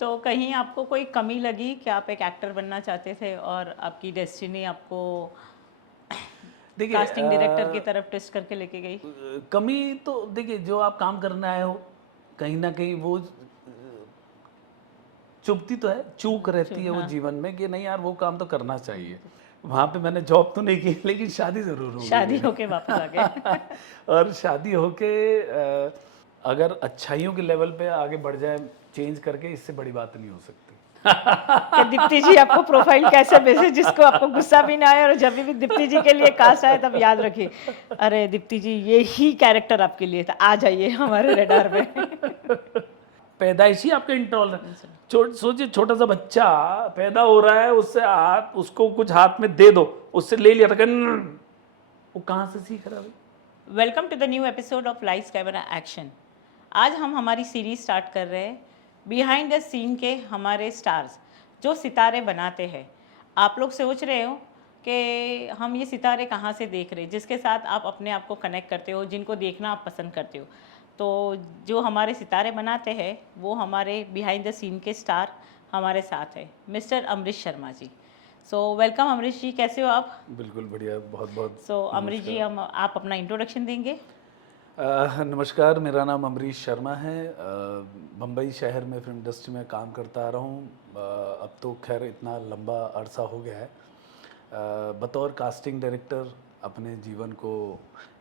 तो कहीं आपको कोई कमी लगी कि आप एक एक्टर बनना चाहते थे और आपकी डेस्टिनी आपको देखिए कास्टिंग डायरेक्टर की तरफ ट्विस्ट करके लेके गई? कमी तो देखिए, जो आप काम करने आए हो कहीं ना कहीं वो चुभती तो है, चूक रहती है वो हाँ, जीवन में कि नहीं यार वो काम तो करना चाहिए। वहाँ पे मैंने जॉब तो नहीं की लेकिन शादी ज़रूर हो गई शादी है। होके वापस आ गए। और शादी होके अगर अच्छाइयों के लेवल पे आगे बढ़ जाए चेंज करके, इससे बड़ी बात नहीं हो सकती। कि दीप्ति जी आपको प्रोफाइल कैसे भेजे जिसको आपको गुस्सा भी ना आए, और जब भी दीप्ति जी के लिए कास्ट आए तब याद रखिए, अरे दीप्ति जी ये ही कैरेक्टर आपके लिए था, आ जाइए हमारे रडार में। पैदाइशी आपका इंटॉलरेंस, सोचिए छोटा सा बच्चा पैदा हो रहा है, उससे आप उसको कुछ हाथ में दे दो, उससे ले लिया था, वो कहाँ से सीख रहा है? Welcome to the new episode of lights camera action. आज हम हमारी सीरीज स्टार्ट कर रहे हैं बिहाइंड द सीन के हमारे स्टार्स, जो सितारे बनाते हैं। आप लोग सोच रहे हो कि हम ये सितारे कहाँ से देख रहे हैं, जिसके साथ आप अपने आप को कनेक्ट करते हो, जिनको देखना आप पसंद करते हो। तो जो हमारे सितारे बनाते हैं वो हमारे बिहाइंड द सीन के स्टार हमारे साथ है, mister Amrish Sharma ji. So welcome Amrish जी, कैसे हो आप? बिल्कुल बढ़िया, बहुत बहुत सो अमरीश जी, नमस्कार। हम आप अपना इंट्रोडक्शन देंगे? नमस्कार, मेरा नाम अमरीश शर्मा है। बम्बई शहर में फिल्म इंडस्ट्री में काम करता आ रहा हूँ। अब तो खैर इतना लंबा अरसा हो गया है। बतौर कास्टिंग डायरेक्टर अपने जीवन को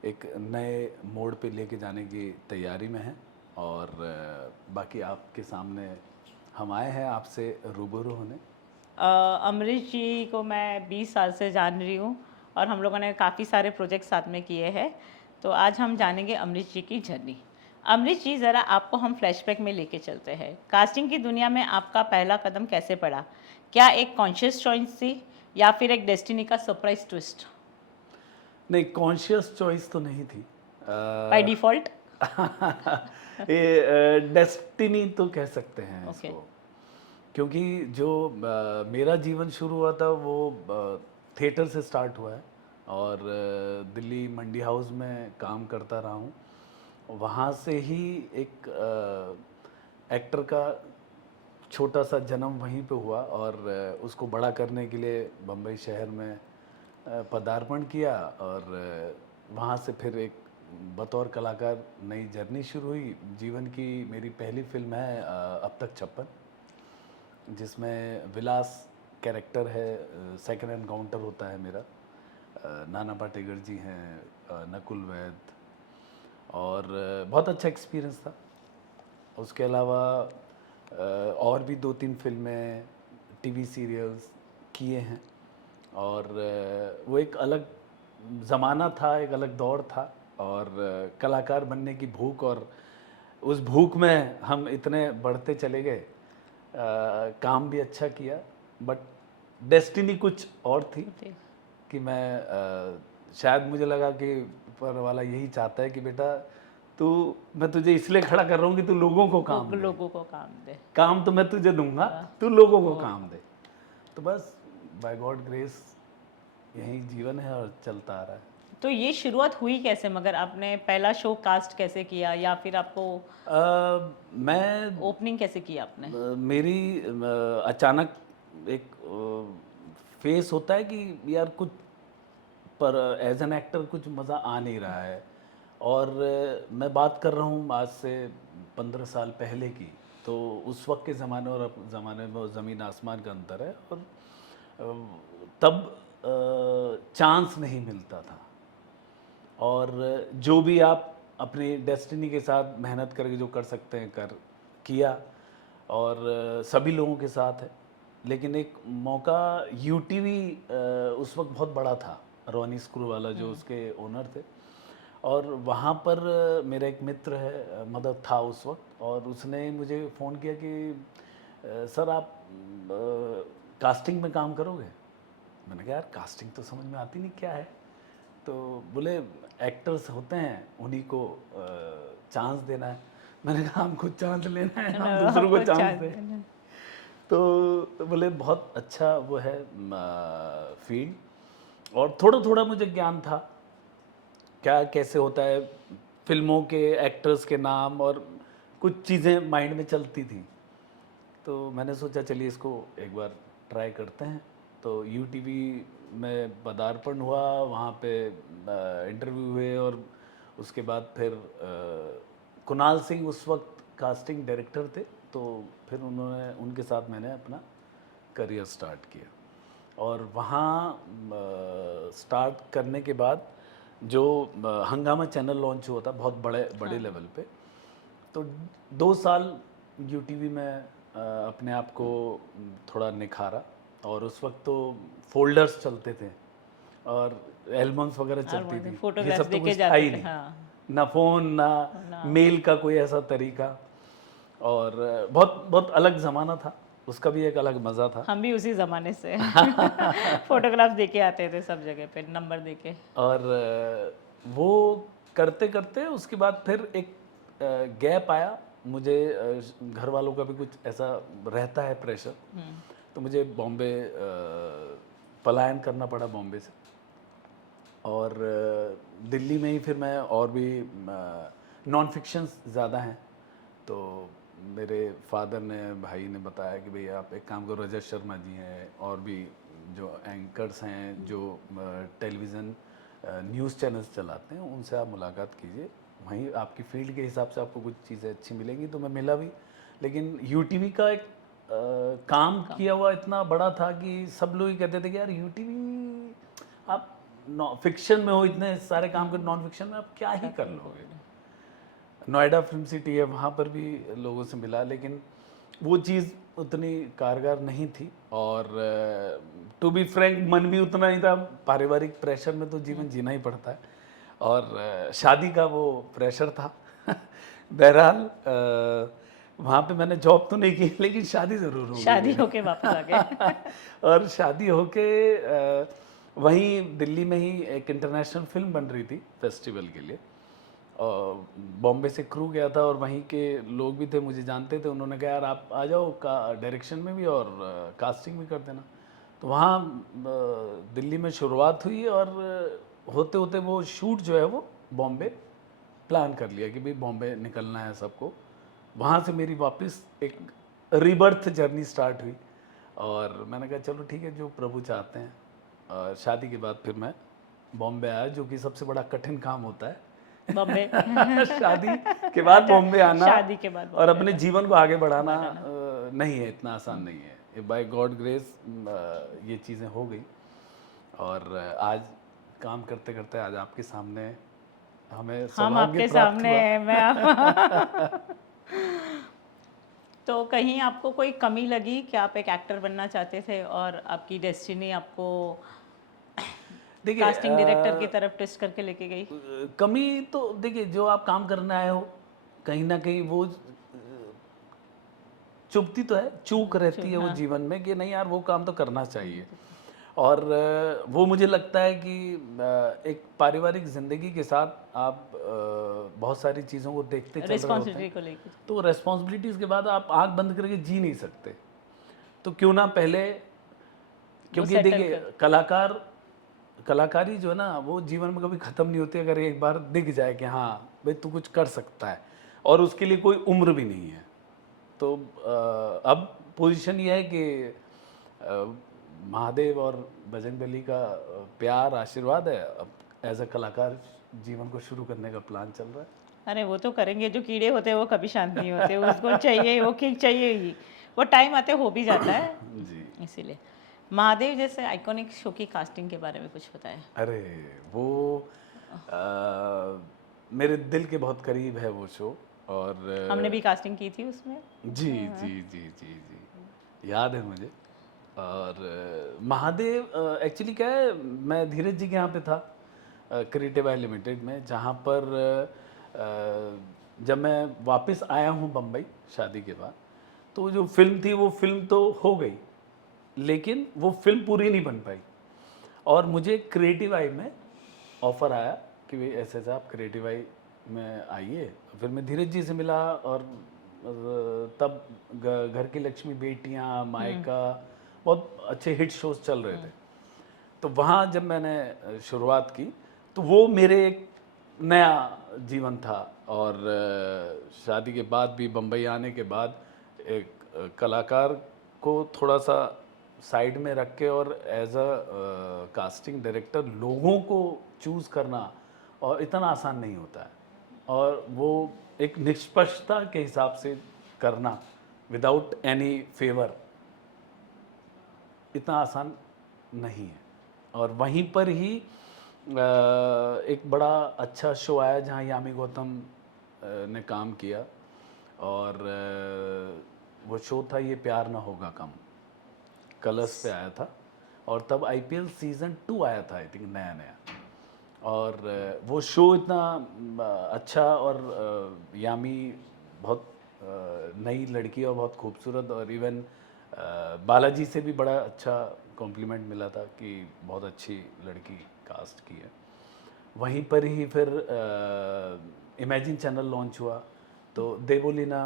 एक नए मोड़ पे लेके जाने की तैयारी में है, और बाकी आपके सामने हम आए हैं आपसे रूबरू होने। अमरीश जी को मैं 20 साल से जान रही हूँ और हम लोगों ने काफ़ी सारे प्रोजेक्ट साथ में किए हैं। तो आज हम जानेंगे अमरीश जी की जर्नी। अमरीश जी, ज़रा आपको हम फ्लैशबैक में लेके चलते हैं। कास्टिंग की दुनिया में आपका पहला कदम कैसे पड़ा? क्या एक कॉन्शियस चॉइस थी या फिर एक डेस्टिनी का सरप्राइज ट्विस्ट? नहीं, कॉन्शियस चॉइस तो नहीं थी। By default? ये डेस्टिनी तो कह सकते हैं ओके। इसको, क्योंकि जो मेरा जीवन शुरू हुआ था वो थिएटर से स्टार्ट हुआ है, और दिल्ली मंडी हाउस में काम करता रहा हूँ। वहाँ से ही एक एक्टर का छोटा सा जन्म वहीं पे हुआ, और उसको बड़ा करने के लिए बम्बई शहर में पदार्पण किया, और वहाँ से फिर एक बतौर कलाकार नई जर्नी शुरू हुई जीवन की। मेरी पहली फिल्म है अब तक 56, जिसमें विलास कैरेक्टर है, सेकंड एनकाउंटर होता है मेरा। नाना पाटेकर जी हैं, नकुल वैद, और बहुत अच्छा एक्सपीरियंस था। उसके अलावा और भी 2-3 फिल्में, टीवी सीरियल्स किए हैं, और वो एक अलग ज़माना था, एक अलग दौर था, और कलाकार बनने की भूख, और उस भूख में हम इतने बढ़ते चले गए। काम भी अच्छा किया, बट डेस्टिनी कुछ और थी कि शायद मुझे लगा कि ऊपर वाला यही चाहता है कि बेटा तू, मैं तुझे इसलिए खड़ा कर रहा हूँ कि तू लोगों को काम दे। लोगों को काम दे। काम तो मैं तुझे दूंगा, हाँ। तू लोगों को ओ, काम दे। तो बस बाय गॉड ग्रेस यही जीवन है और चलता आ रहा है। तो ये शुरुआत हुई कैसे, मगर आपने पहला शो कास्ट कैसे किया या फिर आपको मैं ओपनिंग कैसे किया आपने? मेरी अचानक एक फेस होता है कि यार कुछ, पर एज एन एक्टर कुछ मज़ा आ नहीं रहा है। और मैं बात कर रहा हूँ आज से 15 साल पहले की, तो उस वक्त के ज़माने और अब ज़माने में ज़मीन आसमान का अंतर है। और तब चांस नहीं मिलता था, और जो भी आप अपनी डेस्टिनी के साथ मेहनत करके जो कर सकते हैं किया, और सभी लोगों के साथ है। लेकिन एक मौका, यूटीवी उस वक्त बहुत बड़ा था, रोनी स्क्रू वाला जो उसके ओनर थे, और वहाँ पर मेरा एक मित्र है, मदद था उस वक्त, और उसने मुझे फ़ोन किया कि सर आप कास्टिंग में काम करोगे? मैंने कहा यार कास्टिंग तो समझ में आती नहीं क्या है। तो बोले एक्टर्स होते हैं उन्हीं को चांस देना है। मैंने कहा हमको चांस लेना है, हम दूसरों को आपको चांस चांस दें। देना। तो बोले बहुत अच्छा वो है फील्ड, और थोड़ा थोड़ा मुझे ज्ञान था क्या कैसे होता है, फिल्मों के एक्टर्स के नाम और कुछ चीज़ें माइंड में चलती थी। तो मैंने सोचा चलिए इसको एक बार ट्राई करते हैं। तो यूटीवी में पदार्पण हुआ, वहाँ पे इंटरव्यू हुए और उसके बाद फिर कुणाल सिंह उस वक्त कास्टिंग डायरेक्टर थे, तो फिर उनके साथ मैंने अपना करियर स्टार्ट किया। और वहाँ स्टार्ट करने के बाद जो हंगामा चैनल लॉन्च हुआ था बहुत बड़े लेवल पे, तो 2 साल यूटीवी में अपने आप को थोड़ा निखारा। और उस वक्त तो फोल्डर्स चलते थे और एल्बम्स वगैरह चलती थी, ये फोटोग्राफ्स सब तो देखे कुछ था ही जाते थे। नहीं, हाँ, ना फ़ोन ना मेल का कोई ऐसा तरीका। और बहुत बहुत अलग ज़माना था, उसका भी एक अलग मज़ा था। हम भी उसी ज़माने से फोटोग्राफ्स देके आते थे सब जगह पे, नंबर देके। और वो करते करते उसके बाद फिर एक गैप आया। मुझे घर वालों का भी कुछ ऐसा रहता है प्रेशर, तो मुझे बॉम्बे पलायन करना पड़ा बॉम्बे से। और दिल्ली में ही फिर मैं, और भी नॉन फिक्शंस ज़्यादा हैं, तो मेरे फादर ने, भाई ने बताया कि भैया आप एक काम करो, रजत शर्मा जी हैं और भी जो एंकर्स हैं जो टेलीविज़न न्यूज़ चैनल्स चलाते हैं, उनसे आप मुलाकात कीजिए, वहीं आपकी फील्ड के हिसाब से आपको कुछ चीज़ें अच्छी मिलेंगी। तो मैं मिला भी, लेकिन यूटीवी का एक काम किया हुआ इतना बड़ा था कि सब लोग ही कहते थे कि यार यूटीवी, आप फिक्शन में हो, इतने सारे काम कर, नॉन फिक्शन में आप क्या ही कर लोगे। नोएडा फिल्म सिटी है, वहाँ पर भी लोगों से मिला, लेकिन वो चीज़ उतनी कारगर नहीं थी। और टू बी फ्रैंक, मन भी उतना नहीं था, पारिवारिक प्रेशर में तो जीवन जीना ही पड़ता है, और शादी का वो प्रेशर था। बहरहाल वहाँ पे मैंने जॉब तो नहीं की, लेकिन शादी ज़रूर हो गई। शादी होके वापस आ गए। और शादी होके वहीं दिल्ली में ही एक इंटरनेशनल फिल्म बन रही थी फेस्टिवल के लिए, और बॉम्बे से क्रू गया था और वहीं के लोग भी थे, मुझे जानते थे। उन्होंने कहा यार आप आ जाओ का डायरेक्शन में भी और कास्टिंग भी कर देना। तो वहाँ दिल्ली में शुरुआत हुई, और होते होते वो शूट जो है वो बॉम्बे प्लान कर लिया कि भाई बॉम्बे निकलना है सबको। वहाँ से मेरी वापस एक रीबर्थ जर्नी स्टार्ट हुई, और मैंने कहा चलो ठीक है, जो प्रभु चाहते हैं। और शादी के बाद फिर मैं बॉम्बे आया, जो कि सबसे बड़ा कठिन काम होता है बॉम्बे शादी के बाद बॉम्बे आना, शादी के बाद और अपने जीवन को आगे बढ़ाना नहीं है, इतना आसान नहीं है। बाय गॉड ग्रेस ये चीज़ें हो गई, और आज काम करते करते आज आपके सामने हमें हम सौभाग्य आपके प्राप्त सामने हुआ। हैं, मैं आप तो कहीं आपको कोई कमी लगी कि आप एक एक्टर बनना चाहते थे और आपकी डेस्टिनी आपको देखिए कास्टिंग डायरेक्टर की तरफ टेस्ट करके लेके गई? कमी तो देखिए, जो आप काम करने आए हो कहीं ना कहीं वो चुभती तो है, चूक रहती है वो जीवन में कि नहीं यार वो काम तो करना चाहिए। और वो मुझे लगता है कि एक पारिवारिक ज़िंदगी के साथ आप बहुत सारी चीज़ों को देखते चल रहे होते रिस्पॉन्सिबिलिटी हैं, को लेके। तो रेस्पॉन्सिबिलिटीज़ के बाद आप आंख बंद करके जी नहीं सकते। तो क्यों ना पहले, क्योंकि settle देखिए कलाकारी जो है ना वो जीवन में कभी ख़त्म नहीं होती, अगर एक बार दिख जाए कि हाँ भाई तू कुछ कर सकता है, और उसके लिए कोई उम्र भी नहीं है। तो अब पोजीशन ये है कि महादेव और बजरंगबली का प्यार आशीर्वाद है, अब एज अ कलाकार जीवन को शुरू करने का प्लान चल रहा है। अरे वो तो करेंगे, जो कीड़े होते हैं वो कभी शांत नहीं होते, उसको चाहिए, वो किक चाहिए ही, वो टाइम आते हो भी जाता है। जी। इसीलिए महादेव जैसे आइकॉनिक शो की कास्टिंग के बारे में कुछ बताएं। अरे वो मेरे दिल के बहुत करीब है वो शो, और हमने भी कास्टिंग की थी उसमें। जी जी जी जी जी याद है मुझे। और महादेव एक्चुअली क्या है, मैं धीरज जी के यहाँ पे था क्रिएटिव आई लिमिटेड में, जहाँ पर जब मैं वापस आया हूँ बम्बई शादी के बाद, तो जो फिल्म थी वो फिल्म तो हो गई, लेकिन वो फिल्म पूरी नहीं बन पाई। और मुझे क्रिएटिव आई में ऑफ़र आया कि भाई ऐसे ऐसे आप क्रिएटिव आई में आइए। फिर मैं धीरज जी से मिला, और तब घर की लक्ष्मी बेटियां, मायका, बहुत अच्छे हिट शोज चल रहे थे। तो वहाँ जब मैंने शुरुआत की तो वो मेरे एक नया जीवन था। और शादी के बाद भी, बम्बई आने के बाद, एक कलाकार को थोड़ा सा साइड में रख के और एज अ कास्टिंग डायरेक्टर लोगों को चूज़ करना और इतना आसान नहीं होता है, और वो एक निष्पक्षता के हिसाब से करना विदाउट एनी फेवर इतना आसान नहीं है। और वहीं पर ही एक बड़ा अच्छा शो आया जहाँ यामी गौतम ने काम किया, और वो शो था ये प्यार ना होगा कम, कलर्स पे आया था, और तब आईपीएल सीज़न 2 आया था आई थिंक, नया नया। और वो शो इतना अच्छा, और यामी बहुत नई लड़की और बहुत खूबसूरत, और इवन बालाजी से भी बड़ा अच्छा कॉम्प्लीमेंट मिला था कि बहुत अच्छी लड़की कास्ट की है। वहीं पर ही फिर इमेजिन चैनल लॉन्च हुआ, तो देवोलीना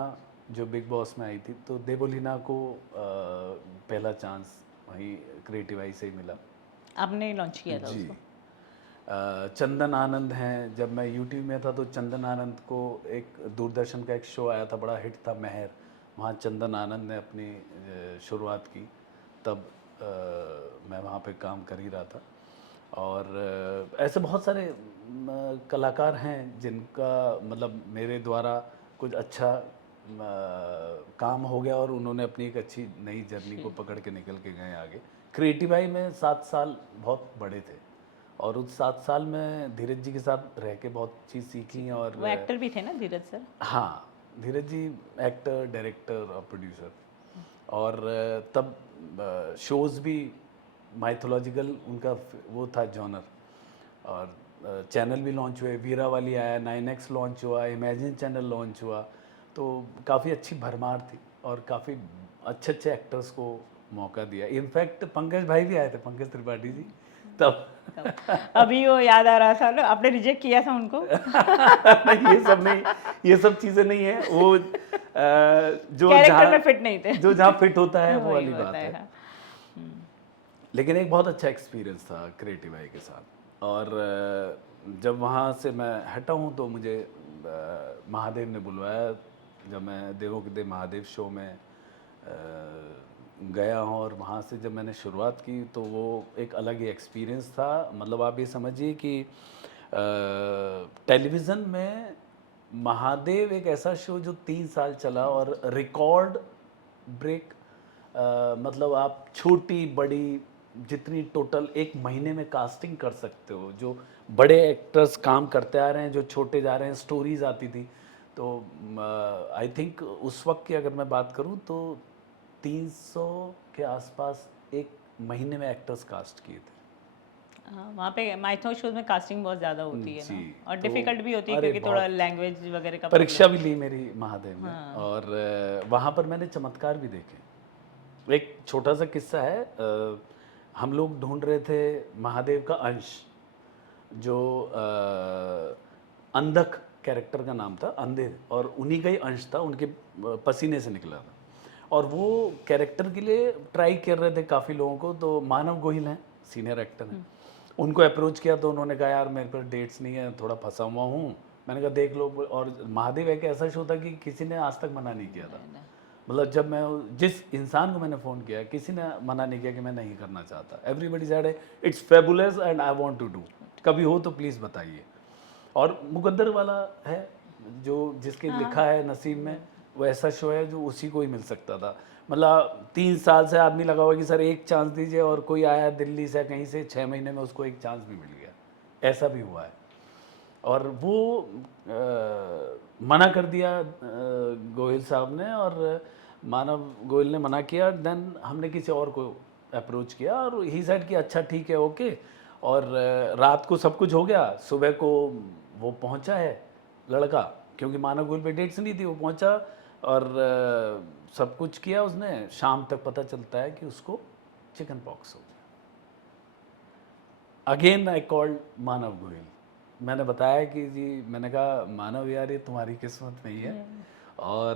जो बिग बॉस में आई थी, तो देवोलीना को पहला चांस वहीं क्रिएटिव आई से ही मिला। आपने लॉन्च किया था जी। उसको? चंदन आनंद हैं, जब मैं यूट्यूब में था तो चंदन आनंद को एक दूरदर्शन का एक शो आया था, बड़ा हिट था, महर, वहाँ चंदन आनंद ने अपनी शुरुआत की, तब मैं वहाँ पे काम कर ही रहा था। और ऐसे बहुत सारे कलाकार हैं जिनका मतलब मेरे द्वारा कुछ अच्छा काम हो गया, और उन्होंने अपनी एक अच्छी नई जर्नी को पकड़ के निकल के गए आगे। क्रिएटिव आई में 7 साल बहुत बड़े थे, और उस 7 साल में धीरज जी के साथ रह के बहुत चीज़ सीखी। और वो एक्टर भी थे ना धीरज सर? हाँ, धीरज जी एक्टर, डायरेक्टर और प्रोड्यूसर। और तब शोज़ भी माइथोलॉजिकल उनका वो था जॉनर, और चैनल भी लॉन्च हुए, वीरा वाली आया, 9X लॉन्च हुआ, इमेजिन चैनल लॉन्च हुआ, तो काफ़ी अच्छी भरमार थी, और काफ़ी अच्छे अच्छे एक्टर्स को मौका दिया। इनफैक्ट पंकज भाई भी आए थे, पंकज त्रिपाठी जी, तब अभी वो याद आ रहा था ना, आपने रिजेक्ट किया था उनको? नहीं, ये सब नहीं, ये सब चीज़ें नहीं है, वो जो कैरेक्टर जहाँ में फिट नहीं थे। जो जहाँ फिट होता है वो वही वाली होता बात है। हाँ। लेकिन एक बहुत अच्छा एक्सपीरियंस था क्रिएटिव आई के साथ। और जब वहाँ से मैं हटा हूँ तो मुझे महादेव ने बुलवाया, जब मैं देवों के देव महादेव शो में गया हूँ, और वहाँ से जब मैंने शुरुआत की तो वो एक अलग ही एक्सपीरियंस था। मतलब आप ये समझिए कि टेलीविज़न में महादेव एक ऐसा शो जो 3 साल चला, और रिकॉर्ड ब्रेक, मतलब आप छोटी बड़ी जितनी टोटल एक महीने में कास्टिंग कर सकते हो, जो बड़े एक्टर्स काम करते आ रहे हैं, जो छोटे जा रहे हैं, स्टोरीज आती थी। तो आई थिंक उस वक्त की अगर मैं बात करूं तो 300 के आसपास एक महीने में एक्टर्स कास्ट किए थे। वहाँ पे माइथो शोज में कास्टिंग बहुत ज़्यादा होती है जी, ना, और तो डिफिकल्ट भी होती है अरे क्योंकि थोड़ा बहुत लैंग्वेज वगैरह का परीक्षा भी ली मेरी महादेव ने। हाँ। और वहाँ पर मैंने चमत्कार भी देखे। एक छोटा सा किस्सा है, हम लोग ढूंढ रहे थे महादेव का अंश, जो अंधक कैरेक्टर का नाम था, अंधे, और उन्हीं का ही अंश था, उनके पसीने से निकला था। और वो कैरेक्टर के लिए ट्राई कर रहे थे काफ़ी लोगों को, तो मानव गोहिल हैं, सीनियर एक्टर हैं, उनको अप्रोच किया तो उन्होंने कहा यार मेरे पास डेट्स नहीं है, थोड़ा फंसा हुआ हूँ। मैंने कहा देख लो। और महादेव एक ऐसा शो था कि किसी ने आज तक मना नहीं किया था। मतलब जब मैं जिस इंसान को मैंने फ़ोन किया, किसी ने मना नहीं किया कि मैं नहीं करना चाहता। Everybody said it's fabulous and I want to do, कभी हो तो प्लीज़ बताइए। और मुकद्दर वाला है जो जिसके लिखा है नसीब में, वो ऐसा शो है जो उसी को ही मिल सकता था। मतलब 3 साल से आदमी लगा हुआ कि सर एक चांस दीजिए, और कोई आया दिल्ली से कहीं से 6 महीने में उसको एक चांस भी मिल गया, ऐसा भी हुआ है। और वो मना कर दिया गोयल साहब ने, और मानव गोयल ने मना किया। देन हमने किसी और को अप्रोच किया, और ही सेड कि अच्छा ठीक है, ओके। और रात को सब कुछ हो गया, सुबह को वो पहुंचा है लड़का, क्योंकि मानव गोयल पे डेट्स नहीं थी, वो पहुंचा और सब कुछ किया उसने। शाम तक पता चलता है कि उसको चिकन पॉक्स हो गया। अगेन आई कॉल्ड मानव गोयल, मैंने बताया कि जी, मैंने कहा मानव यार ये तुम्हारी किस्मत में ही है, और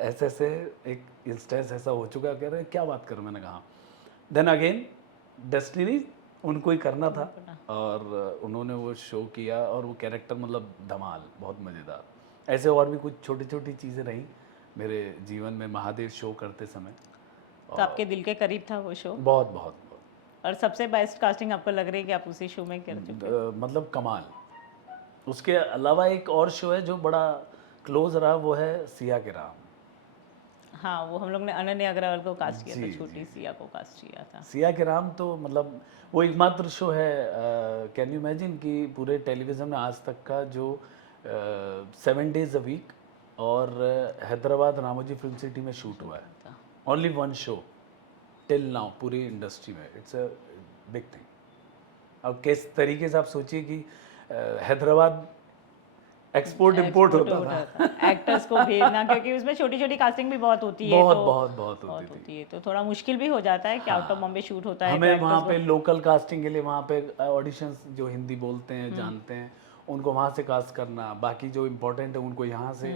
ऐसे ऐसे एक इंस्टेंस ऐसा हो चुका, कह रहे क्या बात कर। मैंने कहा देन अगेन डेस्टिनी उनको ही करना था, और उन्होंने वो शो किया, और वो कैरेक्टर मतलब धमाल, बहुत मज़ेदार। ऐसे और भी कुछ छोटी छोटी चीज़ें रहीं मेरे जीवन में महादेव शो करते समय। तो आपके दिल के करीब था वो शो, बहुत बहुत बहुत और सबसे बेस्ट कास्टिंग आपको लग रही है कि आप उसी शो में कर चुके हैं? मतलब कमाल। उसके अलावा एक और शो है जो बड़ा क्लोज रहा, वो है सिया के राम। हाँ, वो हम लोग ने अनन्य अग्रवाल को कास्ट किया था, जी, छोटी जी, सिया को कास्ट किया था। सिया के राम तो मतलब वो एकमात्र शो है, कैन यू इमेजिन, कि पूरे टेलीविज़न में आज तक का जो 7 days a वीक और हैदराबाद रामोजी फिल्म सिटी में शूट हुआ है। Only one show till now पूरी इंडस्ट्री में। It's a big thing. अब किस तरीके से आप सोचिए कि हैदराबाद एक्सपोर्ट इंपोर्ट होता था। एक्टर्स को भेजना, क्योंकि उसमें छोटी छोटी कास्टिंग भी बहुत होती है, बहुत तो बहुत बहुत बहुत होती थी। होती है, तो थोड़ा मुश्किल भी हो जाता है कि आउट ऑफ बॉम्बे शूट होता है तो हमें वहाँ एक्टर्स पे को। लोकल कास्टिंग के लिए वहाँ पे ऑडिशंस जो हिंदी बोलते हैं जानते हैं उनको वहाँ से कास्ट करना, बाकी जो इम्पोर्टेंट है उनको यहाँ से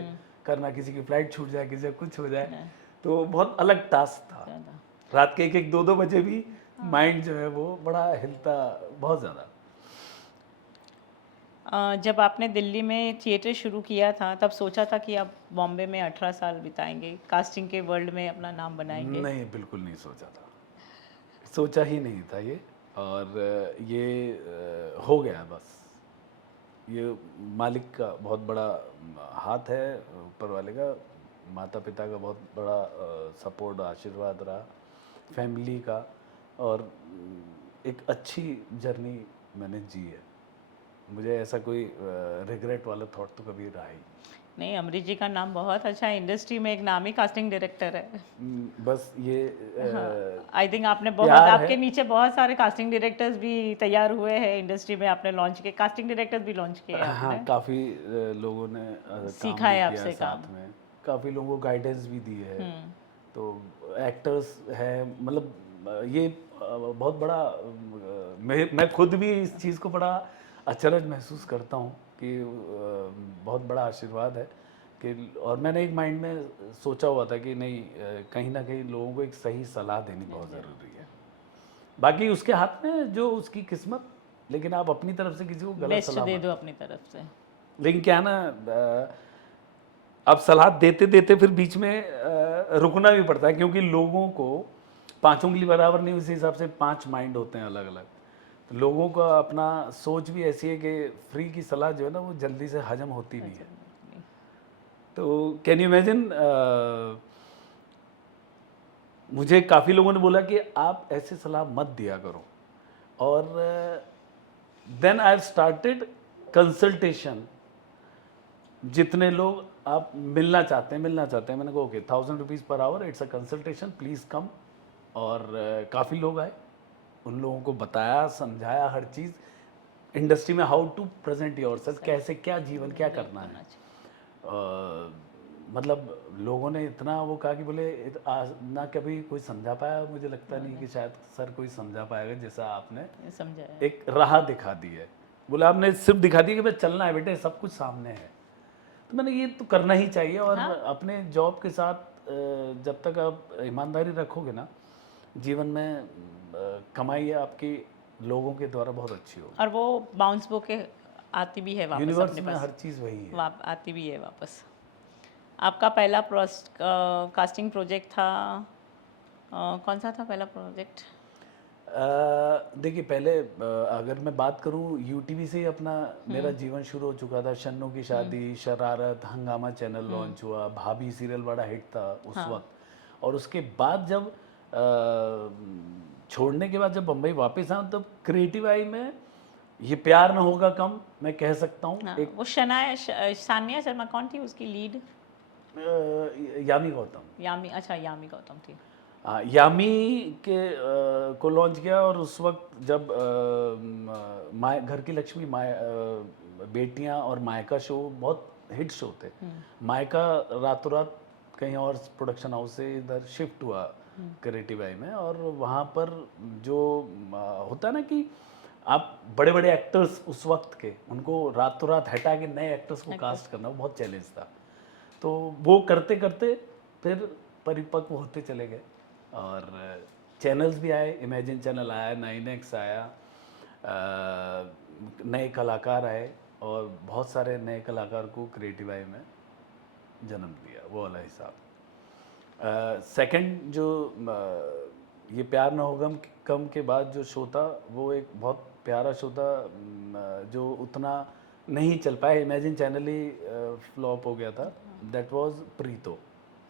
करना, किसी की फ्लाइट छूट जाए, किसी का कुछ हो जाए, तो बहुत अलग टास्क था। रात के 1-1, 2-2 बजे भी माइंड जो है वो बड़ा हिलता बहुत ज़्यादा। जब आपने दिल्ली में थिएटर शुरू किया था तब सोचा था कि आप बॉम्बे में 18 साल बिताएंगे, कास्टिंग के वर्ल्ड में अपना नाम बनाएंगे? नहीं, बिल्कुल नहीं सोचा था, सोचा ही नहीं था ये। और ये हो गया बस। ये मालिक का बहुत बड़ा हाथ है, ऊपर वाले का, माता पिता का बहुत बड़ा सपोर्ट आशीर्वाद रहा, फैमिली का, और एक अच्छी जर्नी मैंने जी है। मुझे ऐसा कोई रिग्रेट वाला थॉट तो कभी रहा ही नहीं, अमरीश जी का नाम बहुत अच्छा है, इंडस्ट्री में एक नामी कास्टिंग डायरेक्टर है। बस ये आई थिंक आपने बहुत, प्यार आपके है। नीचे बहुत सारे कास्टिंग डायरेक्टर्स भी तैयार हुए हैं इंडस्ट्री में, आपने लॉन्च किए, कास्टिंग डायरेक्टर्स भी लॉन्च किए हाँ, आपने। काफ़ी लोगों ने काम सीखा भी है किया आपसे काम। साथ में, काफ़ी लोगों को गाइडेंस भी दी है। तो एक्टर्स है, मतलब ये बहुत बड़ा मैं खुद भी इस चीज़ को बड़ा अचरज महसूस करता हूँ कि बहुत बड़ा आशीर्वाद है कि, और मैंने एक माइंड में सोचा हुआ था कि नहीं, कहीं ना कहीं लोगों को एक सही सलाह देनी बहुत ज़रूरी है। बाकी उसके हाथ में जो उसकी किस्मत, लेकिन आप अपनी तरफ से किसी को गलत बेस्ट सलाह दे मत दो दो। अपनी तरफ से। लेकिन क्या है ना, अब सलाह देते देते फिर बीच में रुकना भी पड़ता है, क्योंकि लोगों को 5 उंगली बराबर नहीं, उसी हिसाब से 5 माइंड होते हैं अलग अलग। तो लोगों का अपना सोच भी ऐसी है कि फ्री की सलाह जो है ना वो जल्दी से हजम होती नहीं है। तो कैन यू इमेजिन, मुझे काफ़ी लोगों ने बोला कि आप ऐसे सलाह मत दिया करो, और then I have started consultation. जितने लोग आप मिलना चाहते हैं मैंने कहा okay, 1000 rupees per hour, it's a consultation, please come. और काफ़ी लोग आए, उन लोगों को बताया, समझाया हर चीज़, इंडस्ट्री में हाउ टू प्रेजेंट योरसेल्फ, कैसे क्या जीवन क्या करना है। मतलब लोगों ने इतना वो कहा कि बोले ना कभी कोई समझा पाया, मुझे लगता नहीं कि शायद सर कोई समझा पाएगा जैसा आपने समझा है। एक राह दिखा दी है। बोले आपने सिर्फ दिखा दी कि भाई चलना है बेटे, सब कुछ सामने है। तो मैंने ये तो करना ही चाहिए, और अपने जॉब के साथ जब तक आप ईमानदारी रखोगे ना, जीवन में कमाई आपकी लोगों के द्वारा बहुत अच्छी होगी। और वो बाउंस बो के आती भी है वापस यूनिवर्स अपने में पास, हर चीज़ वही है। आती भी है वापस। आपका पहला कास्टिंग प्रोजेक्ट था, कौन सा था पहला प्रोजेक्ट? देखिए पहले अगर मैं बात करूं, यूटीवी से ही अपना मेरा जीवन शुरू हो चुका था। शन्नू की शादी, शरारत, हंगामा चैनल लॉन्च हुआ, भाभी सीरियल बड़ा हिट था उस वक्त। और उसके बाद जब छोड़ने के बाद जब बम्बई वापस आया, तब क्रिएटिव आई में ये प्यार न होगा कम, मैं कह सकता हूँ। हाँ, एक वो सानिया शर्मा कौन थी उसकी लीड? यामी गौतम। यामी, अच्छा यामी गौतम थी। यामी के को लॉन्च किया, और उस वक्त जब घर की लक्ष्मी, बेटियां और मायका शो बहुत हिट शो थे। मायका रातों रात कहीं और प्रोडक्शन हाउस से इधर शिफ्ट हुआ क्रिएटिव आई में, और वहाँ पर जो होता है ना कि आप बड़े बड़े एक्टर्स उस वक्त के, उनको रातों रात हटा के नए एक्टर्स को कास्ट करना, वो बहुत चैलेंज था। तो वो करते करते फिर परिपक्व होते चले गए, और चैनल्स भी आए, इमेजिन चैनल आया, 9X आया, नए कलाकार आए, और बहुत सारे नए कलाकार को क्रिएटिव आई में जन्म दिया, वो वाला हिसाब। सेकंड जो ये प्यार न होगा कम के बाद जो शो था वो एक बहुत प्यारा शो था, जो उतना नहीं चल पाया, इमेजिन चैनल ही फ्लॉप हो गया था। दैट वाज प्रीतो,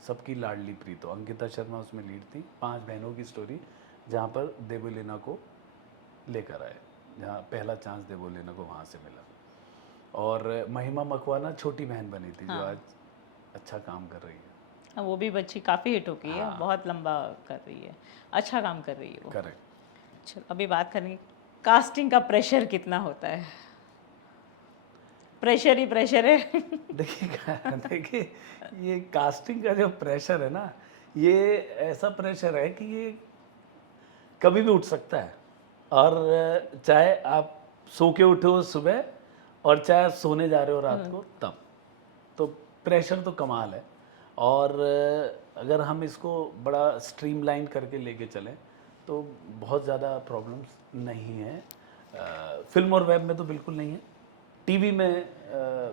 सबकी लाडली प्रीतो। अंकिता शर्मा उसमें लीड थी। 5 बहनों की स्टोरी, जहाँ पर देवोलीना को लेकर आए, जहाँ पहला चांस देवोलीना को वहाँ से मिला। और महिमा मकवाना छोटी बहन बनी थी, जो आज अच्छा काम कर रही है। हाँ, वो भी बच्ची काफ़ी हिट हो गई है, बहुत लंबा कर रही है, अच्छा काम कर रही है वो। करेक्ट। चलो अभी बात करेंगे कास्टिंग का प्रेशर कितना होता है। प्रेशर ही प्रेशर है। देखिए ये कास्टिंग का जो प्रेशर है ना, ये ऐसा प्रेशर है कि ये कभी भी उठ सकता है। और चाहे आप सो के उठे हो सुबह और चाहे आप सोने जा रहे हो रात को, तब तो प्रेशर तो कमाल है। और अगर हम इसको बड़ा स्ट्रीमलाइन करके लेके चलें तो बहुत ज़्यादा प्रॉब्लम्स नहीं है। फिल्म और वेब में तो बिल्कुल नहीं है। टीवी में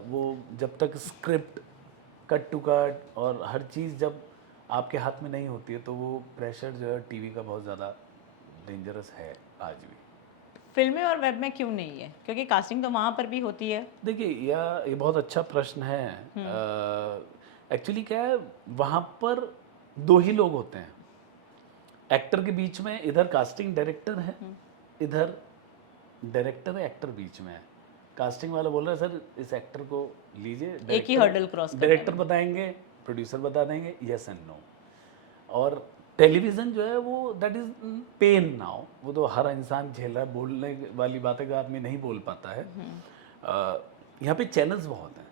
वो जब तक स्क्रिप्ट कट टू कट और हर चीज़ जब आपके हाथ में नहीं होती है, तो वो प्रेशर जो है टीवी का बहुत ज़्यादा डेंजरस है आज भी। फिल्में और वेब में क्यों नहीं है? क्योंकि कास्टिंग तो वहाँ पर भी होती है। देखिए ये बहुत अच्छा प्रश्न है। एक्चुअली क्या है, वहाँ पर 2 ही लोग होते हैं एक्टर के बीच में। इधर कास्टिंग डायरेक्टर है, इधर डायरेक्टर है, एक्टर बीच में है। कास्टिंग वाला बोल रहा है सर इस एक्टर को लीजिए, एक ही हर्डल क्रॉस करना है। डायरेक्टर बताएंगे, प्रोड्यूसर बता देंगे यस एंड नो। और टेलीविज़न जो है वो दैट इज़ पेन नाउ, वो तो हर इंसान झेल रहा है। बोलने वाली बातें का आदमी नहीं बोल पाता है। यहाँ पे चैनल्स बहुत हैं,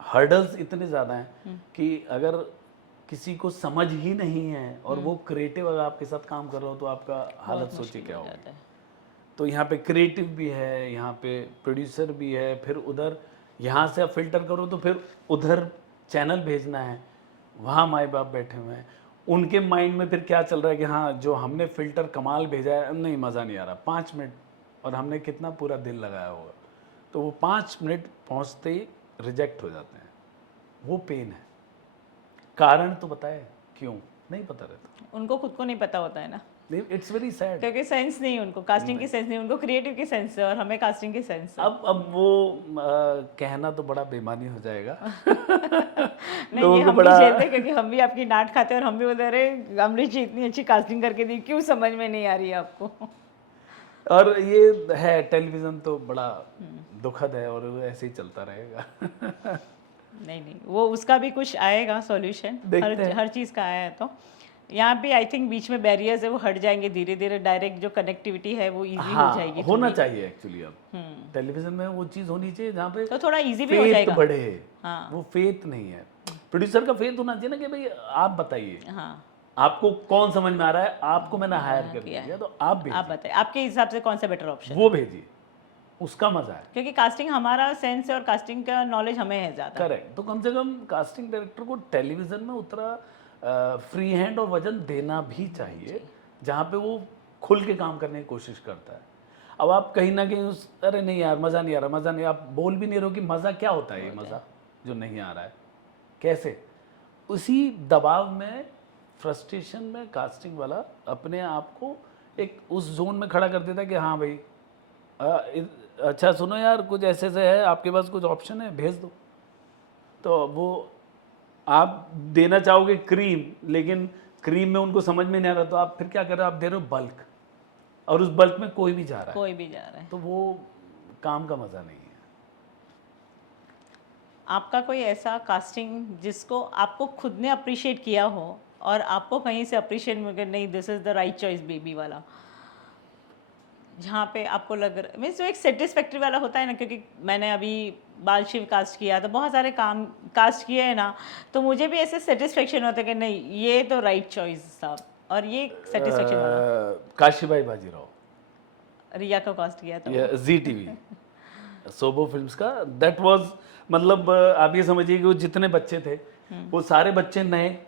हर्डल्स इतने ज़्यादा हैं कि अगर किसी को समझ ही नहीं है और वो क्रिएटिव अगर आपके साथ काम कर रहा हो तो आपका हालत सोचिए क्या होगी। तो यहाँ पे क्रिएटिव भी है, यहाँ पे प्रोड्यूसर भी है, फिर उधर यहाँ से आप फिल्टर करो तो फिर उधर चैनल भेजना है, वहाँ माँ बाप बैठे हुए हैं, उनके माइंड में फिर क्या चल रहा है कि हाँ जो हमने फ़िल्टर कमाल भेजा है, नहीं मज़ा नहीं आ रहा, 5 मिनट, और हमने कितना पूरा दिल लगाया होगा, तो वो 5 मिनट पहुँचते ही रिजेक्ट हो जाते हैं। वो पेन है। कारण तो बताए क्यों नहीं पता रहता, उनको खुद को नहीं पता होता है ना, इट्स वेरी सैड। क्योंकि सेंस नहीं उनको, कास्टिंग की सेंस नहीं उनको, क्रिएटिव की सेंस है और हमें कास्टिंग की सेंस है। अब वो कहना तो बड़ा बेमानी हो जाएगा। नहीं ये हम भी झेलते हैं, क्योंकि हम भी आपकी डांट खाते हैं और हम भी बोलते रहे अमरीश जी इतनी अच्छी कास्टिंग करके दी, क्यों समझ में नहीं आ रही है आपको। और ये है टेलीविज़न तो बड़ा दुखद है और वो ऐसे ही चलता रहेगा। नहीं वो उसका भी कुछ आएगा सॉल्यूशन, हर चीज़ का आया है। तो यहाँ भी आई थिंक बीच में बैरियर्स है वो हट जाएंगे धीरे धीरे, डायरेक्ट जो कनेक्टिविटी है वो इजी हो जाएगी। होना चाहिए एक्चुअली। अब टेलीविजन में वो चीज़ होनी चाहिए जहाँ पे तो थोड़ा इजी भी हो जाएगा, बढ़े। हाँ। वो फेथ नहीं है, प्रोड्यूसर का फेथ होना चाहिए ना कि भाई आप बताइए, हाँ आपको कौन समझ में आ रहा है, आपको मैंने हायर कर दिया तो आप बताइए आपके हिसाब से कौन सा बेटर ऑप्शन, वो भेजिए, उसका मजा है। क्योंकि कास्टिंग हमारा सेंस है और कास्टिंग का नॉलेज हमें है ज़्यादा। करेक्ट। तो कम से कम कास्टिंग डायरेक्टर को टेलीविजन में उतना फ्री हैंड और वजन देना भी चाहिए, जहाँ पे वो खुल के काम करने की कोशिश करता है। अब आप कहीं ना कहीं अरे नहीं यार मज़ा नहीं आ रहा, मज़ा नहीं, आप बोल भी नहीं रहे हो कि मज़ा क्या होता है, ये मज़ा जो नहीं आ रहा है कैसे। उसी दबाव में, फ्रस्ट्रेशन में कास्टिंग वाला अपने आप को एक उस जोन में खड़ा कर देता है कि हाँ भाई अच्छा सुनो यार कुछ ऐसे ऐसे है, आपके पास कुछ ऑप्शन है, भेज दो। तो वो आप देना चाहोगे क्रीम, लेकिन क्रीम में उनको समझ में नहीं आ रहा, तो आप फिर क्या कर रहे हो, आप दे रहे हो बल्क, और उस बल्क में कोई भी जा रहा है, तो वो काम का मज़ा नहीं है। आपका कोई ऐसा कास्टिंग जिसको आपको खुद ने अप्रिशिएट किया हो और आपको कहीं से अप्रिशिएट मिल नहीं this is the right choice baby वाला, जहाँ पे आपको लग रहा मीन्स जो एक सेटिस्फैक्ट्री वाला होता है ना, क्योंकि मैंने अभी बाल शिव कास्ट किया तो बहुत सारे काम कास्ट किए हैं ना, तो मुझे भी ऐसे सेटिस्फेक्शन होता है कि नहीं ये तो राइट चॉइस था, और ये सेटिस्फेक्शन वाला। काशीबाई बाजीराव, रिया को कास्ट किया था जी टीवी सोबो फिल्म्स का, दैट वाज मतलब आप ये समझिए कि वो जितने बच्चे थे वो सारे बच्चे नए,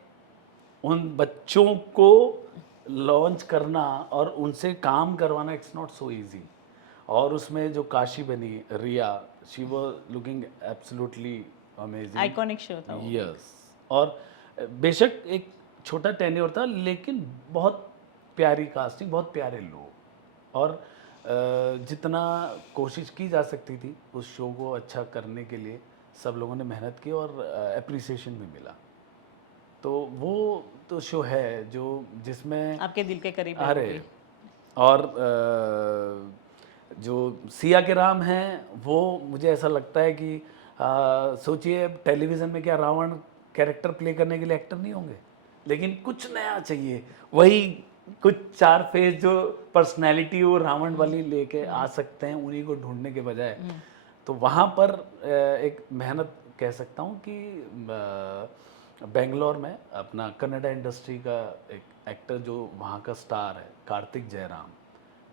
उन बच्चों को लॉन्च करना और उनसे काम करवाना इट्स नॉट सो इजी। और उसमें जो काशी बनी Riya, she was looking absolutely amazing, iconic show था वो। यस। और बेशक एक छोटा टेन्योर था, लेकिन बहुत प्यारी कास्टिंग, बहुत प्यारे लोग, और जितना कोशिश की जा सकती थी उस शो को अच्छा करने के लिए सब लोगों ने मेहनत की और अप्रिसिएशन भी मिला। तो वो तो शो है जो जिसमें आपके दिल के करीब है वो अरे, भी। और जो सिया के राम हैं वो मुझे ऐसा लगता है कि सोचिए टेलीविज़न में क्या रावण कैरेक्टर प्ले करने के लिए एक्टर नहीं होंगे, लेकिन कुछ नया चाहिए, वही कुछ 4 फेस जो पर्सनैलिटी वो रावण वाली लेके आ सकते हैं, उन्हीं को ढूंढने के बजाय। तो वहाँ पर एक मेहनत कह सकता हूँ कि बेंगलोर में अपना कन्नड़ा इंडस्ट्री का एक एक्टर जो वहाँ का स्टार है, कार्तिक जयराम,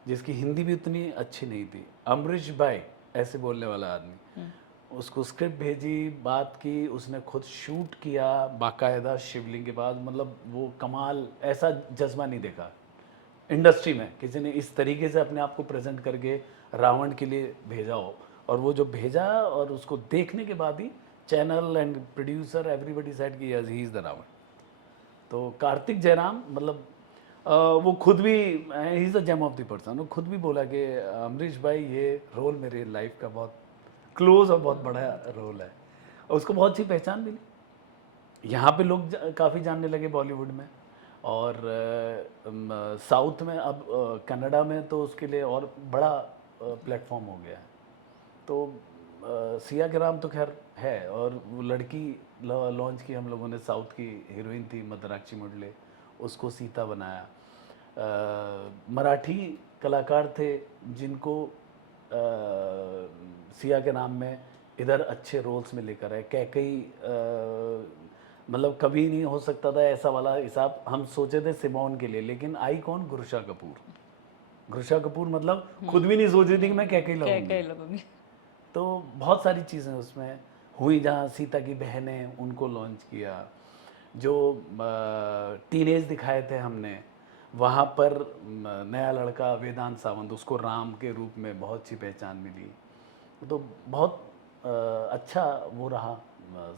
जिसकी हिंदी भी उतनी अच्छी नहीं थी, अमरीश भाई ऐसे बोलने वाला आदमी, उसको स्क्रिप्ट भेजी, बात की, उसने खुद शूट किया बाकायदा शिवलिंग के पास। मतलब वो कमाल, ऐसा जज्बा नहीं देखा इंडस्ट्री में किसी ने इस तरीके से अपने आप को प्रेजेंट करके रावण के लिए भेजा हो। और वो जो भेजा और उसको देखने के बाद ही channel and producer everybody said कि yes he is the Ravan. तो कार्तिक जयराम मतलब वो खुद भी he is the gem of the person, वो खुद भी बोला कि अमरीश भाई ये रोल मेरे लाइफ का बहुत क्लोज और बहुत बड़ा रोल है, और उसको बहुत सी पहचान मिली। यहाँ पे लोग काफ़ी जानने लगे बॉलीवुड में, और साउथ में, अब कनाडा में तो उसके लिए और बड़ा प्लेटफॉर्म हो गया है। तो सिया के राम तो खैर है, और वो लड़की लॉन्च की हम लोगों ने, साउथ की हीरोइन थी मदराक्षी मुडले, उसको सीता बनाया। मराठी कलाकार थे जिनको सिया के नाम में इधर अच्छे रोल्स में लेकर आए। कैकई मतलब कभी नहीं हो सकता था ऐसा वाला हिसाब, हम सोचे थे सिमोन के लिए, लेकिन आई कौन, गुरुशा कपूर। गुरुशा कपूर मतलब खुद भी नहीं सोच रही थी कि मैं कैकई लगूंगी। तो बहुत सारी चीज़ें उसमें हुई, जहाँ सीता की बहनें उनको लॉन्च किया, जो टीनेज दिखाए थे हमने, वहाँ पर नया लड़का वेदांत सावंत, उसको राम के रूप में बहुत सी पहचान मिली। तो बहुत अच्छा वो रहा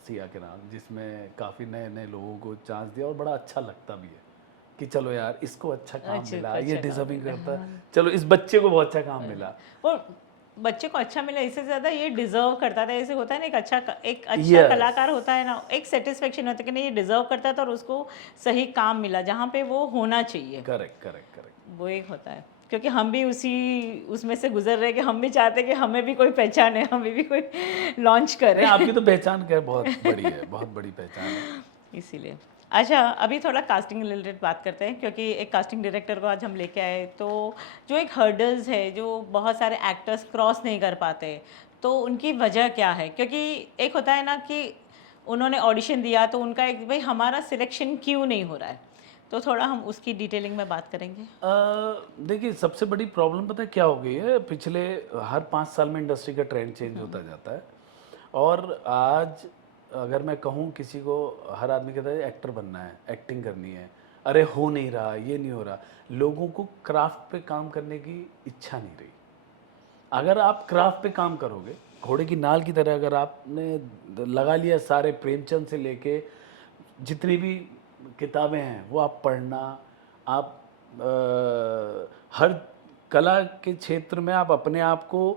सिया के नाम, जिसमें काफ़ी नए नए लोगों को चांस दिया, और बड़ा अच्छा लगता भी है कि चलो यार इसको अच्छा काम मिला, ये डिजर्विंग करता है, चलो इस बच्चे को बहुत अच्छा काम मिला। और बच्चे को अच्छा मिला, इससे ज़्यादा ये डिजर्व करता था। ऐसे होता है ना, एक अच्छा कलाकार होता है ना, एक सेटिस्फेक्शन होता है कि नहीं ये डिजर्व करता था और उसको सही काम मिला जहाँ पे वो होना चाहिए। करेक्ट करेक्ट करेक्ट, वो एक होता है, क्योंकि हम भी उसमें से गुजर रहे हैं कि हम भी चाहते हैं कि हमें भी कोई पहचान है, हमें भी कोई लॉन्च करे। आपकी तो पहचान क्या बहुत बड़ी है, बहुत बड़ी पहचान है इसीलिए। अच्छा, अभी थोड़ा कास्टिंग रिलेटेड बात करते हैं, क्योंकि एक कास्टिंग डायरेक्टर को आज हम लेके आए, तो जो एक हर्डल्स है जो बहुत सारे एक्टर्स क्रॉस नहीं कर पाते, तो उनकी वजह क्या है? क्योंकि एक होता है ना कि उन्होंने ऑडिशन दिया तो उनका एक, भाई हमारा सिलेक्शन क्यों नहीं हो रहा है, तो थोड़ा हम उसकी डिटेलिंग में बात करेंगे। देखिए सबसे बड़ी प्रॉब्लम पता है क्या हो गई है, पिछले हर 5 साल में इंडस्ट्री का ट्रेंड चेंज होता जाता है। और आज अगर मैं कहूँ किसी को, हर आदमी कहता है एक्टर बनना है, एक्टिंग करनी है, अरे हो नहीं रहा, ये नहीं हो रहा। लोगों को क्राफ्ट पे काम करने की इच्छा नहीं रही। अगर आप क्राफ्ट पे काम करोगे, घोड़े की नाल की तरह, अगर आपने लगा लिया सारे प्रेमचंद से लेके जितनी भी किताबें हैं वो आप पढ़ना, आप हर कला के क्षेत्र में आप अपने आप को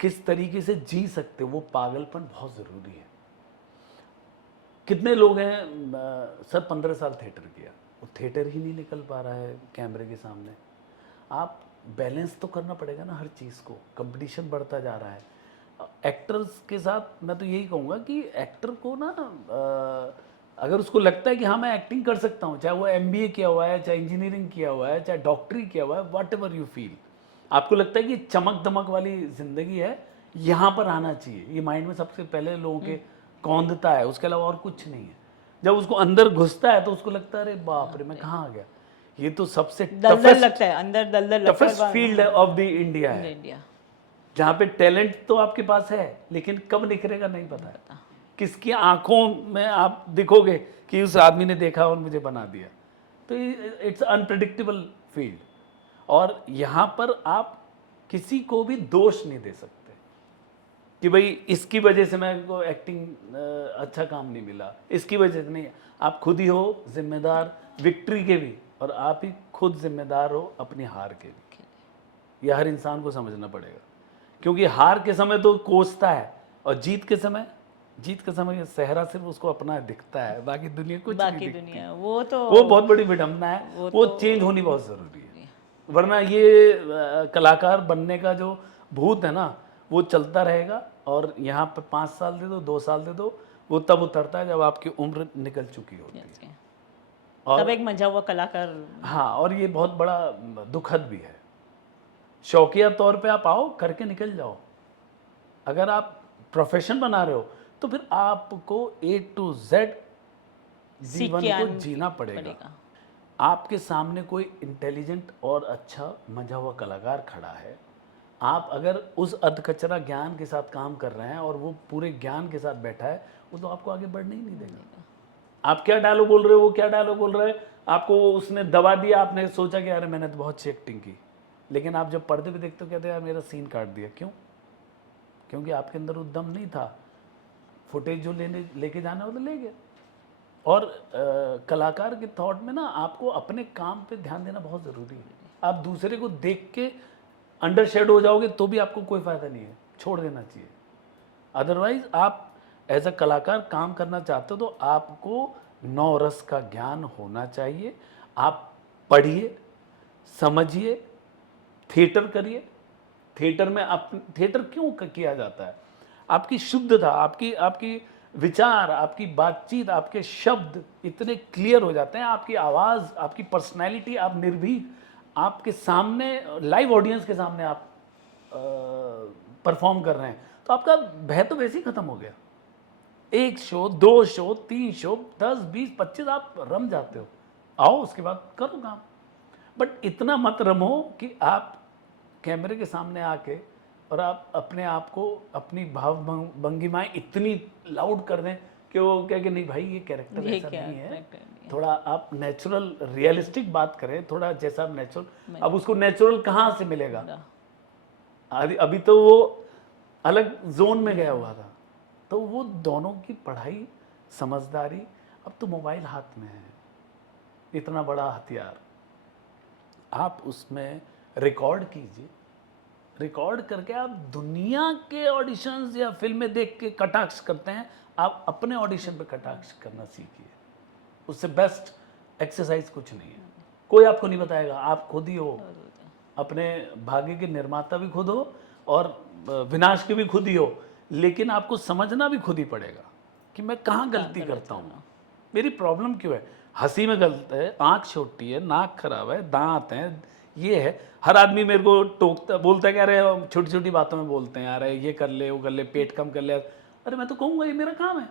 किस तरीके से जी सकते हो, वो पागलपन बहुत ज़रूरी है। कितने लोग हैं सर 15 साल थिएटर किया, वो थिएटर ही नहीं निकल पा रहा है कैमरे के सामने। आप बैलेंस तो करना पड़ेगा ना हर चीज़ को, कंपटीशन बढ़ता जा रहा है। एक्टर्स के साथ मैं तो यही कहूँगा कि एक्टर को ना अगर उसको लगता है कि हाँ मैं एक्टिंग कर सकता हूँ, चाहे वो MBA किया हुआ है, चाहे इंजीनियरिंग किया हुआ है, चाहे डॉक्टरी किया हुआ है, वट एवर यू फील, आपको लगता है कि चमक दमक वाली ज़िंदगी है, यहाँ पर आना चाहिए, ये माइंड में सबसे पहले लोगों के कौंधता है, उसके अलावा और कुछ नहीं है। जब उसको अंदर घुसता है तो उसको लगता है अरे बाप रे मैं कहाँ आ गया, ये तो सबसे दलदल लगता है अंदर, दलदल लगता है। Toughest field of the India है, जहाँ पे टैलेंट तो आपके पास है लेकिन कब निखरेगा नहीं पता है, किसकी आंखों में आप दिखोगे कि उस आदमी ने देखा और मुझे बना दिया। तो इट्स अनप्रेडिक्टेबल फील्ड, और यहाँ पर आप किसी को भी दोष नहीं दे सकते। कि भाई इसकी वजह से मेरे को एक्टिंग अच्छा काम नहीं मिला, इसकी वजह से नहीं। आप खुद ही हो जिम्मेदार विक्ट्री के भी, और आप ही खुद जिम्मेदार हो अपनी हार के भी। यह हर इंसान को समझना पड़ेगा, क्योंकि हार के समय तो कोसता है, और जीत के समय सहरा सिर्फ उसको अपना दिखता है, बाकी दुनिया कुछ नहीं बाकी दिखती। दुनिया वो तो वो बहुत बड़ी विडंबना है, वो चेंज होनी बहुत ज़रूरी है। वरना ये कलाकार बनने का जो भूत है ना, वो चलता रहेगा, और यहाँ पे 5 साल दे दो, 2 साल दे दो, वो तब उतरता है जब आपकी उम्र निकल चुकी होती है। तब एक मंझा हुआ कलाकार। हाँ, और ये बहुत बड़ा दुखद भी है। शौकिया तौर पे आप आओ, करके निकल जाओ। अगर आप प्रोफेशन बना रहे हो तो फिर आपको A to Z जीवन को जीना पड़ेगा। आपके सामने कोई इंटेलिजेंट और अच्छा मंझा हुआ कलाकार खड़ा है, आप अगर उस अधकचरा ज्ञान के साथ काम कर रहे हैं और वो पूरे ज्ञान के साथ बैठा है, वो तो आपको आगे बढ़ने ही नहीं देगा। आप क्या डायलॉग बोल रहे हो, वो क्या डायलॉग बोल रहे हैं, आपको उसने दबा दिया, आपने सोचा कि यार मैंने तो बहुत अच्छी एक्टिंग की, लेकिन आप जब पर्दे पे देखते हो कहते हैं यार मेरा सीन काट दिया। क्यों? क्योंकि आपके अंदर उद्यम नहीं था। फुटेज जो लेके जाना हो तो ले गए। और कलाकार के थॉट में ना आपको अपने काम पे ध्यान देना बहुत ज़रूरी है। आप दूसरे को देख के अंडर शेड हो जाओगे तो भी आपको कोई फ़ायदा नहीं है, छोड़ देना चाहिए। अदरवाइज आप एज अ कलाकार काम करना चाहते हो तो आपको 9 रस का ज्ञान होना चाहिए। आप पढ़िए, समझिए, थिएटर करिए। थिएटर में आप थिएटर क्यों किया जाता है? आपकी शुद्धता, आपकी विचार, आपकी बातचीत, आपके शब्द इतने क्लियर हो जाते हैं, आपकी आवाज़, आपकी पर्सनैलिटी, आप निर्भीक, आपके सामने लाइव ऑडियंस के सामने आप परफॉर्म कर रहे हैं, तो आपका भय तो वैसे ही ख़त्म हो गया। 1 शो, 2 शो, 3 शो, 10, 20, 25 आप रम जाते हो। आओ उसके बाद करो काम, बट इतना मत रमो कि आप कैमरे के सामने आके और आप अपने आप को, अपनी भाव भंगिमाएं इतनी लाउड कर दें कि वो क्या कि नहीं भाई ये कैरेक्टर ऐसा नहीं है। थोड़ा आप नेचुरल रियलिस्टिक बात करें, थोड़ा जैसा आप नेचुरल। अब उसको नेचुरल कहाँ से मिलेगा? अभी तो वो अलग जोन में गया हुआ था। तो वो दोनों की पढ़ाई, समझदारी, अब तो मोबाइल हाथ में है, इतना बड़ा हथियार, आप उसमें रिकॉर्ड कीजिए। रिकॉर्ड करके आप दुनिया के ऑडिशंस या फिल्में देख के कटाक्ष करते हैं, आप अपने ऑडिशन पे कटाक्ष करना सीखिए। उससे बेस्ट एक्सरसाइज कुछ नहीं है। कोई आपको नहीं बताएगा, आप खुद ही हो। अपने भाग्य के निर्माता भी खुद हो और विनाश के भी खुद ही हो, लेकिन आपको समझना भी खुद ही पड़ेगा कि मैं कहाँ गलती करता हूँ, मेरी प्रॉब्लम क्यों है। हंसी में गलत है, आँख छोटी है, नाक खराब है, दांत हैं, ये है। हर आदमी मेरे को टोकता, बोलता है कि अरे छोटी छोटी बातों में बोलते हैं, अरे ये कर ले, वो कर ले, पेट कम कर ले। अरे मैं तो कहूँगा ये मेरा काम है।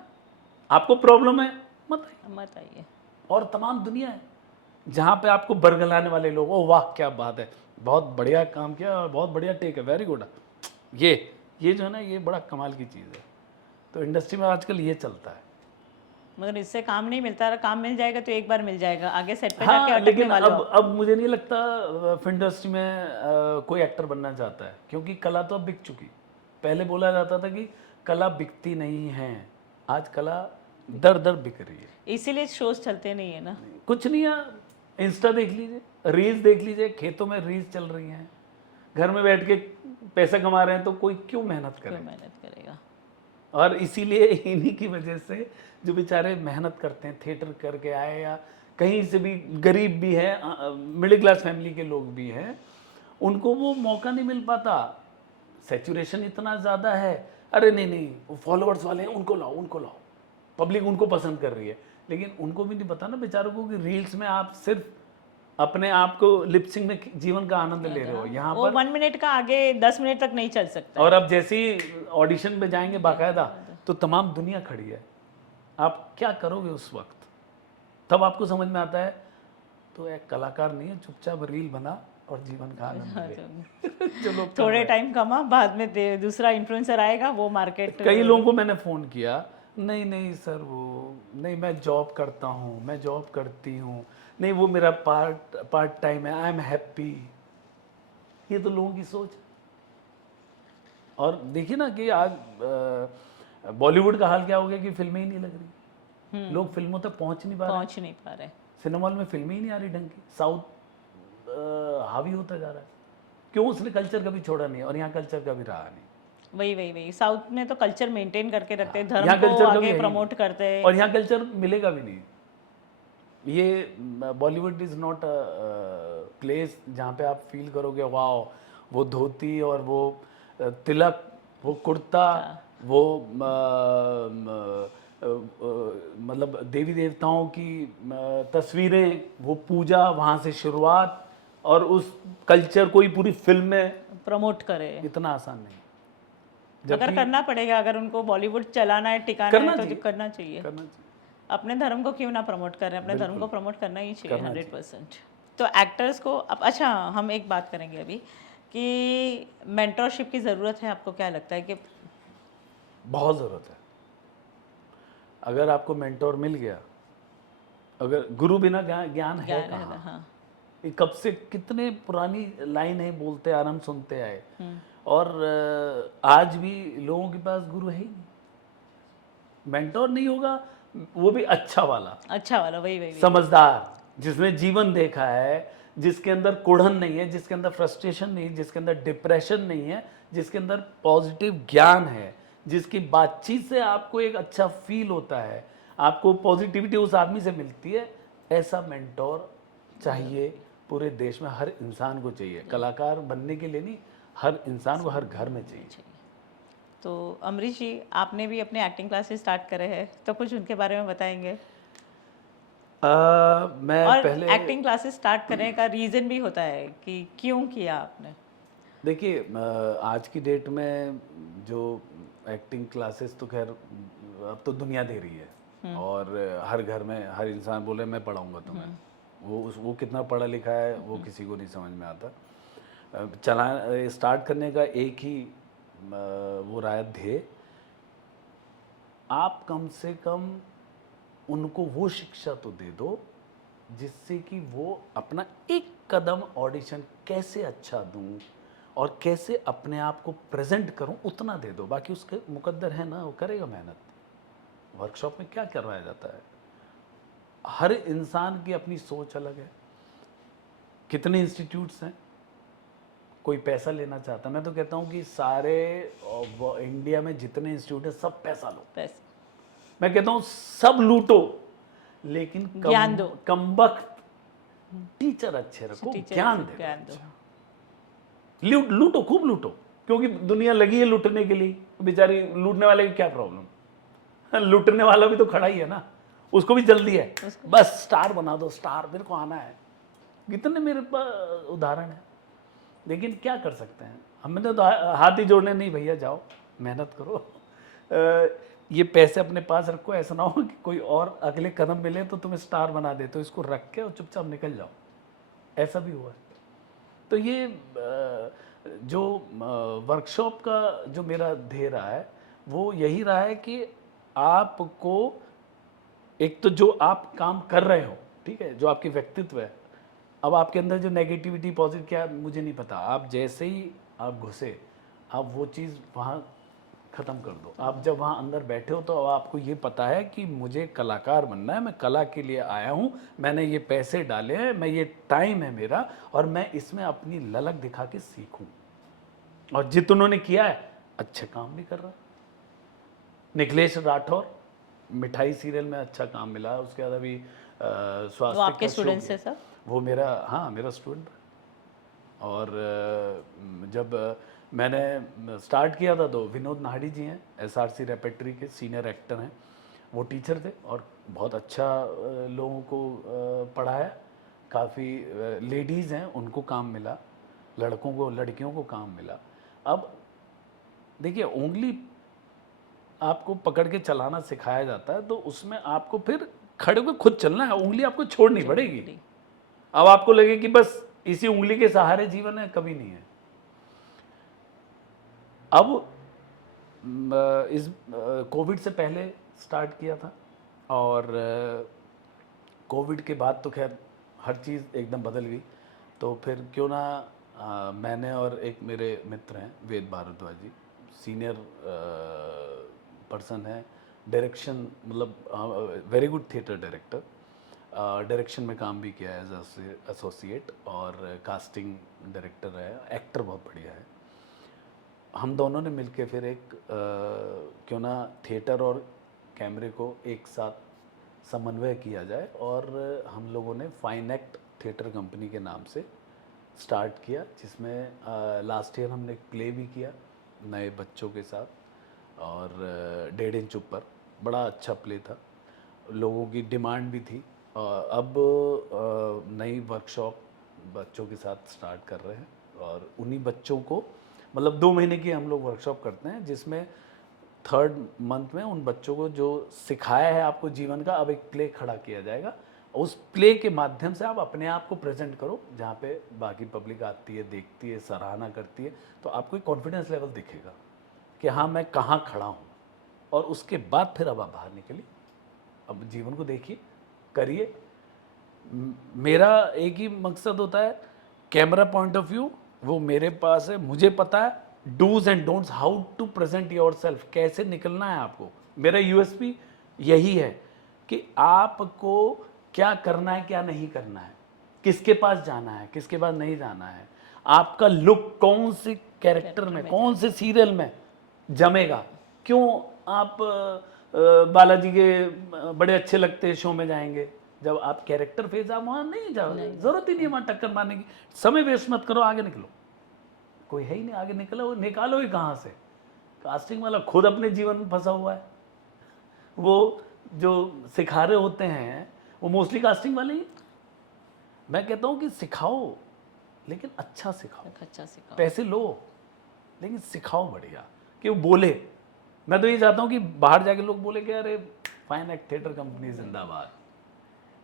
आपको प्रॉब्लम है, मत आइए। और तमाम दुनिया है जहाँ पे आपको बरगलाने वाले लोग, ओ वाह क्या बात है, बहुत बढ़िया काम किया और बहुत बढ़िया टेक है, वेरी गुड। ये जो है ना, ये बड़ा कमाल की चीज़ है। तो इंडस्ट्री में आजकल ये चलता है। मगर इससे काम नहीं मिलता, काम मिल जाएगा तो एक बार मिल जाएगा, आगे सेट पे हाँ, जाके अटकने लेकिन वाले हो। अब मुझे नहीं लगता फिल्म इंडस्ट्री में कोई एक्टर बनना चाहता है, क्योंकि कला तो अब बिक चुकी। पहले बोला जाता था कि कला बिकती नहीं है, आज कला दर दर बिक रही है। इसीलिए शोज चलते नहीं है ना। कुछ नहीं है, इंस्टा देख लीजिए, रील्स देख लीजिए, खेतों में रील्स चल रही हैं, घर में बैठ के पैसा कमा रहे हैं, तो कोई क्यों मेहनत करेगा। और इसीलिए इन्हीं की वजह से जो बेचारे मेहनत करते हैं, थिएटर करके आए या कहीं से भी, गरीब भी है, मिडिल क्लास फैमिली के लोग भी हैं, उनको वो मौका नहीं मिल पाता। सैचुरेशन इतना ज़्यादा है, अरे नहीं वो फॉलोअर्स वाले हैं, उनको लाओ, पब्लिक उनको पसंद कर रही है। लेकिन उनको भी नहीं पता ना बेचारों को कि रील्स में आप सिर्फ अपने आप को लिपसिंग में जीवन का आनंद ले रहे हो। यहाँ पर 1 मिनट का आगे 10 मिनट तक नहीं चल सकता। और अब जैसे ही ऑडिशन पे जाएंगे बाकायदा, तो तमाम दुनिया खड़ी है, आप क्या करोगे उस वक्त? तब आपको समझ में आता है तो एक कलाकार नहीं है, चुपचाप रील बना और जीवन का आनंद ले। चलो थोड़े टाइम कमा, बाद में दूसरा इन्फ्लुएंसर आएगा, वो मार्केट। कई लोगों को मैंने फ़ोन किया, नहीं सर वो नहीं, मैं जॉब करता हूँ, मैं जॉब करती हूँ, नहीं वो मेरा पार्ट टाइम है, आई एम हैप्पी। ये तो लोगों की सोच। और देखिए ना कि आज बॉलीवुड का हाल क्या हो गया कि फिल्में ही नहीं लग रही, लोग फिल्मों तक पहुंच नहीं पा रहे, पहुंच नहीं पा रहे। सिनेमा हॉल में फिल्में ही नहीं आ रही ढंग की। साउथ हावी होता जा रहा है, क्यों? उसने कल्चर कभी छोड़ा नहीं और यहाँ कल्चर कभी रहा नहीं। वही साउथ में तो कल्चर मेंटेन करके रखते हैं, धर्म यहाँ को कल्चर कभी आगे है ही प्रमोट नहीं। करते हैं। और यहाँ कल्चर मिलेगा भी नहीं। ये Bollywood is not a place जहाँ पे आप फील करोगे वाओ, वो धोती और वो तिलक, वो कुर्ता, वो मतलब देवी देवताओं की तस्वीरें, वो पूजा, वहाँ से शुरुआत, और उस कल्चर को ही पूरी फिल्म में प्रमोट करे। इतना आसान नहीं। अगर करना पड़ेगा, अगर उनको बॉलीवुड चलाना है, टिकाना करना है, तो चाहिए, करना चाहिए। करना चाहिए। अपने धर्म को क्यों ना प्रमोट कर रहे हैं, अपने धर्म को प्रमोट करना ही चाहिए करना 100%। तो एक्टर्स को अब, अच्छा हम एक बात करेंगे अभी कि मेंटरशिप की ज़रूरत है, आपको क्या लगता है कि? बहुत ज़रूरत है। अगर आपको मेंटोर मिल गया, अगर गुरु बिना ज्ञान है कहाँ? हाँ। ये कब से कितने पुरानी लाइन है, बोलते आ रहे, हम सुनते आए, और आज भी लोगों के पास गुरु है ही नहीं। मेंटोर नहीं होगा, वो भी अच्छा वाला, वही समझदार, जिसने जीवन देखा है, जिसके अंदर कुढ़न नहीं है, जिसके अंदर फ्रस्ट्रेशन नहीं है, जिसके अंदर डिप्रेशन नहीं है, जिसके अंदर पॉजिटिव ज्ञान है, जिसकी बातचीत से आपको एक अच्छा फील होता है, आपको पॉजिटिविटी उस आदमी से मिलती है। ऐसा मेंटोर चाहिए पूरे देश में, हर इंसान को चाहिए। कलाकार बनने के लिए नहीं, हर इंसान को हर घर में चाहिए। तो अमरीश जी, आपने भी अपने एक्टिंग क्लासेस स्टार्ट करे हैं, तो कुछ उनके बारे में बताएंगे? मैं और पहले एक्टिंग क्लासेस स्टार्ट करने का रीज़न भी होता है कि क्यों किया आपने? देखिए, आज की डेट में जो एक्टिंग क्लासेस तो खैर अब तो दुनिया दे रही है, और हर घर में हर इंसान बोले मैं पढ़ाऊंगा तुम्हें। वो कितना पढ़ा लिखा है वो किसी को नहीं समझ में आता। चला स्टार्ट करने का एक ही वो राय ध्येय, आप कम से कम उनको वो शिक्षा तो दे दो जिससे कि वो अपना एक कदम ऑडिशन कैसे अच्छा दूं और कैसे अपने आप को प्रेजेंट करूं, उतना दे दो। बाकी उसके मुकद्दर है ना, वो करेगा मेहनत। वर्कशॉप में क्या करवाया जाता है? हर इंसान की अपनी सोच अलग है। कितने इंस्टीट्यूट्स हैं, कोई पैसा लेना चाहता, मैं तो कहता हूं कि सारे इंडिया में जितने इंस्टीट्यूट हैं सब पैसा लो। मैं कहता हूं सब लूटो, लेकिन ज्ञान दो। कमबख्त टीचर अच्छे रखो, ज्ञान दो। लूटो, खूब लूटो, क्योंकि दुनिया लगी है लूटने के लिए। बेचारी लूटने वाले की क्या प्रॉब्लम? लूटने वाला भी तो खड़ा ही है ना, उसको भी जल्दी है, बस स्टार बना दो, स्टार मेरे को आना है। कितने मेरे पास उदाहरण है। लेकिन क्या कर सकते हैं, हमने तो हाथ ही जोड़ने, नहीं भैया जाओ मेहनत करो, ये पैसे अपने पास रखो, ऐसा ना हो कि कोई और अगले कदम मिले तो तुम्हें स्टार बना दे, तो इसको रख के और चुपचाप निकल जाओ। ऐसा भी हुआ है। तो ये जो वर्कशॉप का जो मेरा ध्येय रहा है वो यही रहा है कि आपको एक तो जो आप काम कर रहे हो, ठीक है, जो आपकी व्यक्तित्व है, अब आपके अंदर जो नेगेटिविटी पॉजिटिव क्या है मुझे नहीं पता, आप जैसे ही आप घुसे आप वो चीज़ वहाँ ख़त्म कर दो। आप जब वहाँ अंदर बैठे हो तो अब आपको ये पता है कि मुझे कलाकार बनना है, मैं कला के लिए आया हूँ, मैंने ये पैसे डाले हैं, मैं ये टाइम है मेरा, और मैं इसमें अपनी ललक दिखा के सीखूँ। और जित उन्होंने किया है अच्छे काम भी कर रहा। निखिलेश राठौर, मिठाई सीरियल में अच्छा काम मिला, उसके बाद अभी स्वास्थ्य आपके स्टूडेंट से सर? वो मेरा, हाँ मेरा स्टूडेंट। और जब मैंने स्टार्ट किया था तो विनोद नाहडी जी हैं, एसआरसी रेपेट्री के सीनियर एक्टर हैं, वो टीचर थे और बहुत अच्छा लोगों को पढ़ाया। काफ़ी लेडीज़ हैं उनको काम मिला, लड़कों को लड़कियों को काम मिला। अब देखिए, उंगली आपको पकड़ के चलाना सिखाया जाता है, तो उसमें आपको फिर खड़े होकर खुद चलना है, उंगली आपको छोड़नी पड़ेगी। अब आपको लगे कि बस इसी उंगली के सहारे जीवन है, कभी नहीं है। अब इस कोविड से पहले स्टार्ट किया था, और कोविड के बाद तो खैर हर चीज़ एकदम बदल गई। तो फिर क्यों ना मैंने और एक मेरे मित्र हैं वेद भारद्वाज जी, सीनियर पर्सन है, डायरेक्शन मतलब very good theatre director, direction में काम भी किया है एज एसोसिएट, और कास्टिंग डायरेक्टर है, एक्टर बहुत बढ़िया है। हम दोनों ने मिलके फिर एक क्यों ना थिएटर और कैमरे को एक साथ समन्वय किया जाए, और हम लोगों ने फाइन एक्ट थिएटर कंपनी के नाम से स्टार्ट किया, जिसमें लास्ट ईयर हमने एक प्ले भी किया नए बच्चों के साथ, और 1.5 इंच ऊपर, बड़ा अच्छा प्ले था, लोगों की डिमांड भी थी। अब नई वर्कशॉप बच्चों के साथ स्टार्ट कर रहे हैं, और उन्हीं बच्चों को मतलब 2 महीने की हम लोग वर्कशॉप करते हैं, जिसमें 3rd मंथ में उन बच्चों को जो सिखाया है आपको जीवन का, अब एक प्ले खड़ा किया जाएगा। उस प्ले के माध्यम से आप अपने आप को प्रेजेंट करो, जहाँ पे बाकी पब्लिक आती है, देखती है, सराहना करती है, तो आपको एक कॉन्फिडेंस लेवल दिखेगा कि हाँ मैं कहाँ खड़ा हूँ। और उसके बाद फिर अब आप बाहर निकलिए, अब जीवन को देखिए, करिए। मेरा एक ही मकसद होता है, कैमरा पॉइंट ऑफ व्यू वो मेरे पास है, मुझे पता है dos and don'ts, how to present yourself, कैसे निकलना है आपको। मेरा यूएसपी यही है कि आपको क्या करना है, क्या नहीं करना है, किसके पास जाना है, किसके पास नहीं जाना है, आपका लुक कौन से कैरेक्टर में, कौन से सीरियल में जमेगा। क्यों आप बालाजी के बड़े अच्छे लगते हैं शो में जाएंगे, जब आप कैरेक्टर फेज, आप वहाँ नहीं जाओ, जरूरत ही नहीं है वहाँ टक्कर मारने की। समय वेस्ट मत करो, आगे निकलो, कोई है ही नहीं आगे, निकलो, निकालो ही कहाँ से। कास्टिंग वाला खुद अपने जीवन में फंसा हुआ है, वो जो सिखा रहे होते हैं वो मोस्टली कास्टिंग वाले ही। मैं कहता हूँ कि सिखाओ, लेकिन अच्छा सिखाओ, अच्छा सिखाओ, पैसे लो, लेकिन सिखाओ बढ़िया, कि वो बोले। मैं तो ये चाहता हूँ कि बाहर जाके लोग बोले कि अरे फाइन एक्ट थिएटर कंपनी जिंदाबाद,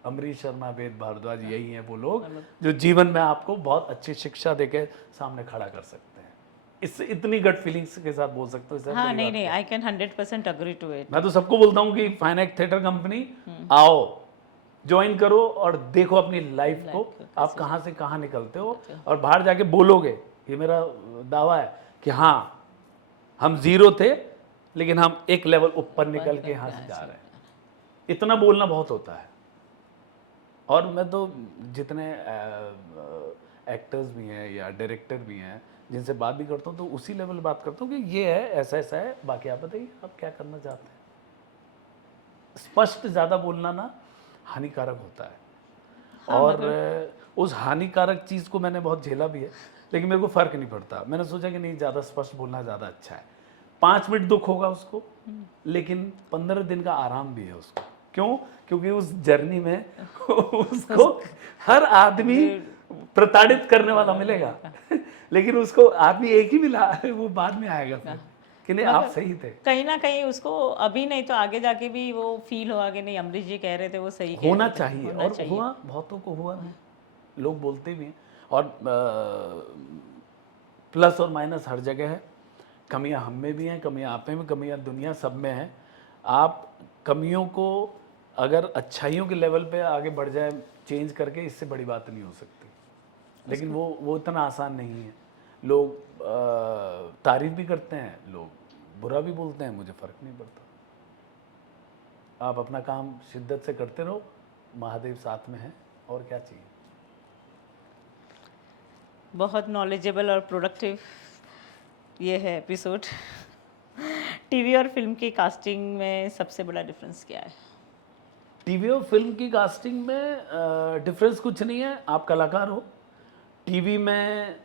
अमरीश शर्मा, वेद भारद्वाज, यही हैं वो लोग जो जीवन में आपको बहुत अच्छी शिक्षा देके सामने खड़ा कर सकते हैं। इससे इतनी गट फीलिंग्स के साथ बोल सकते हो। हाँ नहीं नहीं, I can 100% agree to it. मैं तो सबको बोलता हूँ कि फाइन एक्ट थिएटर कंपनी आओ, ज्वाइन करो और देखो अपनी लाइफ को आप कहाँ से कहाँ निकलते हो, और बाहर जाके बोलोगे, ये मेरा दावा है कि हाँ हम 0 थे लेकिन हम एक लेवल ऊपर निकल के यहाँ से जा रहे हैं। इतना बोलना बहुत होता है। और मैं तो जितने एक्टर्स भी हैं या डायरेक्टर भी हैं जिनसे बात भी करता हूँ, तो उसी लेवल बात करता हूँ कि ये है, ऐसा ऐसा है, बाकी आप बताइए आप क्या करना चाहते हैं। स्पष्ट ज़्यादा बोलना ना हानिकारक होता है। हाँ, और उस हानिकारक चीज़ को मैंने बहुत झेला भी है, लेकिन मेरे को फ़र्क नहीं पड़ता। मैंने सोचा कि नहीं, ज़्यादा स्पष्ट बोलना ज़्यादा अच्छा है। 5 मिनट दुख होगा उसको, लेकिन 15 दिन का आराम भी है उसको। क्यों? क्योंकि उस जर्नी में उसको हर आदमी प्रताड़ित करने वाला मिलेगा लेकिन उसको आदमी एक ही मिला, वो बाद में आएगा फिर कि नहीं आप सही थे। कहीं ना कहीं उसको अभी नहीं तो आगे जाके भी वो फील होगा कि नहीं, अमरीश जी कह रहे थे वो सही होना चाहिए। और हुआ, बहुतों को हुआ, लोग बोलते भी हैं। और प्लस और माइनस हर जगह है, कमियां हम में भी हैं, कमियां आप में भी, कमियां दुनिया सब में हैं। आप कमियों को अगर अच्छाइयों के लेवल पे आगे बढ़ जाए चेंज करके, इससे बड़ी बात नहीं हो सकती। लेकिन वो इतना आसान नहीं है। लोग तारीफ भी करते हैं, लोग बुरा भी बोलते हैं, मुझे फ़र्क नहीं पड़ता। आप अपना काम शिद्दत से करते रहो, महादेव साथ में है, और क्या चाहिए। बहुत नॉलेजेबल और प्रोडक्टिव ये है एपिसोड। टीवी और फिल्म की कास्टिंग में सबसे बड़ा डिफरेंस क्या है? टीवी और फिल्म की कास्टिंग में डिफरेंस कुछ नहीं है। आप कलाकार हो, टीवी में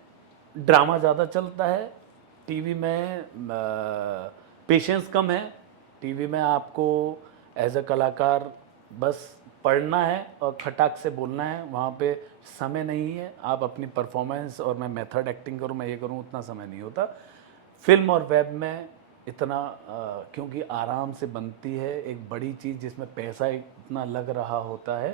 ड्रामा ज़्यादा चलता है, टीवी में पेशेंस कम है, टीवी में आपको एज अ कलाकार बस पढ़ना है और खटाक से बोलना है, वहाँ पे समय नहीं है। आप अपनी परफॉर्मेंस और मैं मेथड एक्टिंग करूँ, मैं ये करूँ, उतना समय नहीं होता। फिल्म और वेब में इतना क्योंकि आराम से बनती है एक बड़ी चीज़ जिसमें पैसा इतना लग रहा होता है,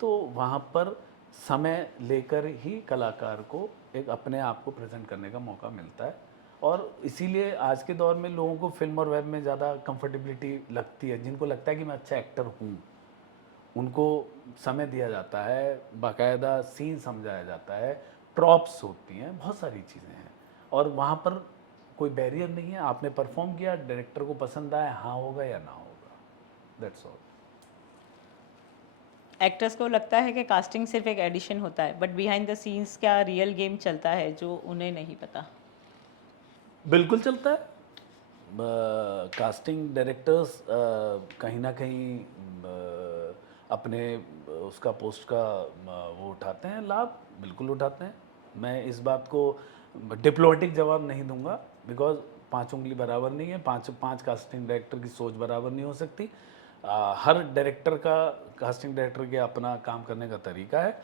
तो वहाँ पर समय लेकर ही कलाकार को एक अपने आप को प्रेजेंट करने का मौका मिलता है। और इसीलिए आज के दौर में लोगों को फिल्म और वेब में ज़्यादा कंफर्टेबिलिटी लगती है। जिनको लगता है कि मैं अच्छा एक्टर हूँ, उनको समय दिया जाता है, बाकायदा सीन समझाया जाता है, प्रॉप्स होती हैं, बहुत सारी चीज़ें हैं, और वहाँ पर कोई बैरियर नहीं है, आपने परफॉर्म किया, डायरेक्टर को पसंद आया, हाँ होगा या ना होगा, दैट्स ऑल। एक्टर्स को लगता है कि कास्टिंग सिर्फ एक एडिशन होता है, बट बिहाइंड द सीन्स क्या रियल गेम चलता है जो उन्हें नहीं पता? बिल्कुल चलता है। कास्टिंग डायरेक्टर्स कहीं ना कहीं अपने उसका पोस्ट का वो उठाते हैं लाभ, बिल्कुल उठाते हैं। मैं इस बात को डिप्लोमेटिक जवाब नहीं दूंगा, बिकॉज पांच उंगली बराबर नहीं है, पांच कास्टिंग डायरेक्टर की सोच बराबर नहीं हो सकती। हर डायरेक्टर का, कास्टिंग डायरेक्टर के अपना काम करने का तरीका है,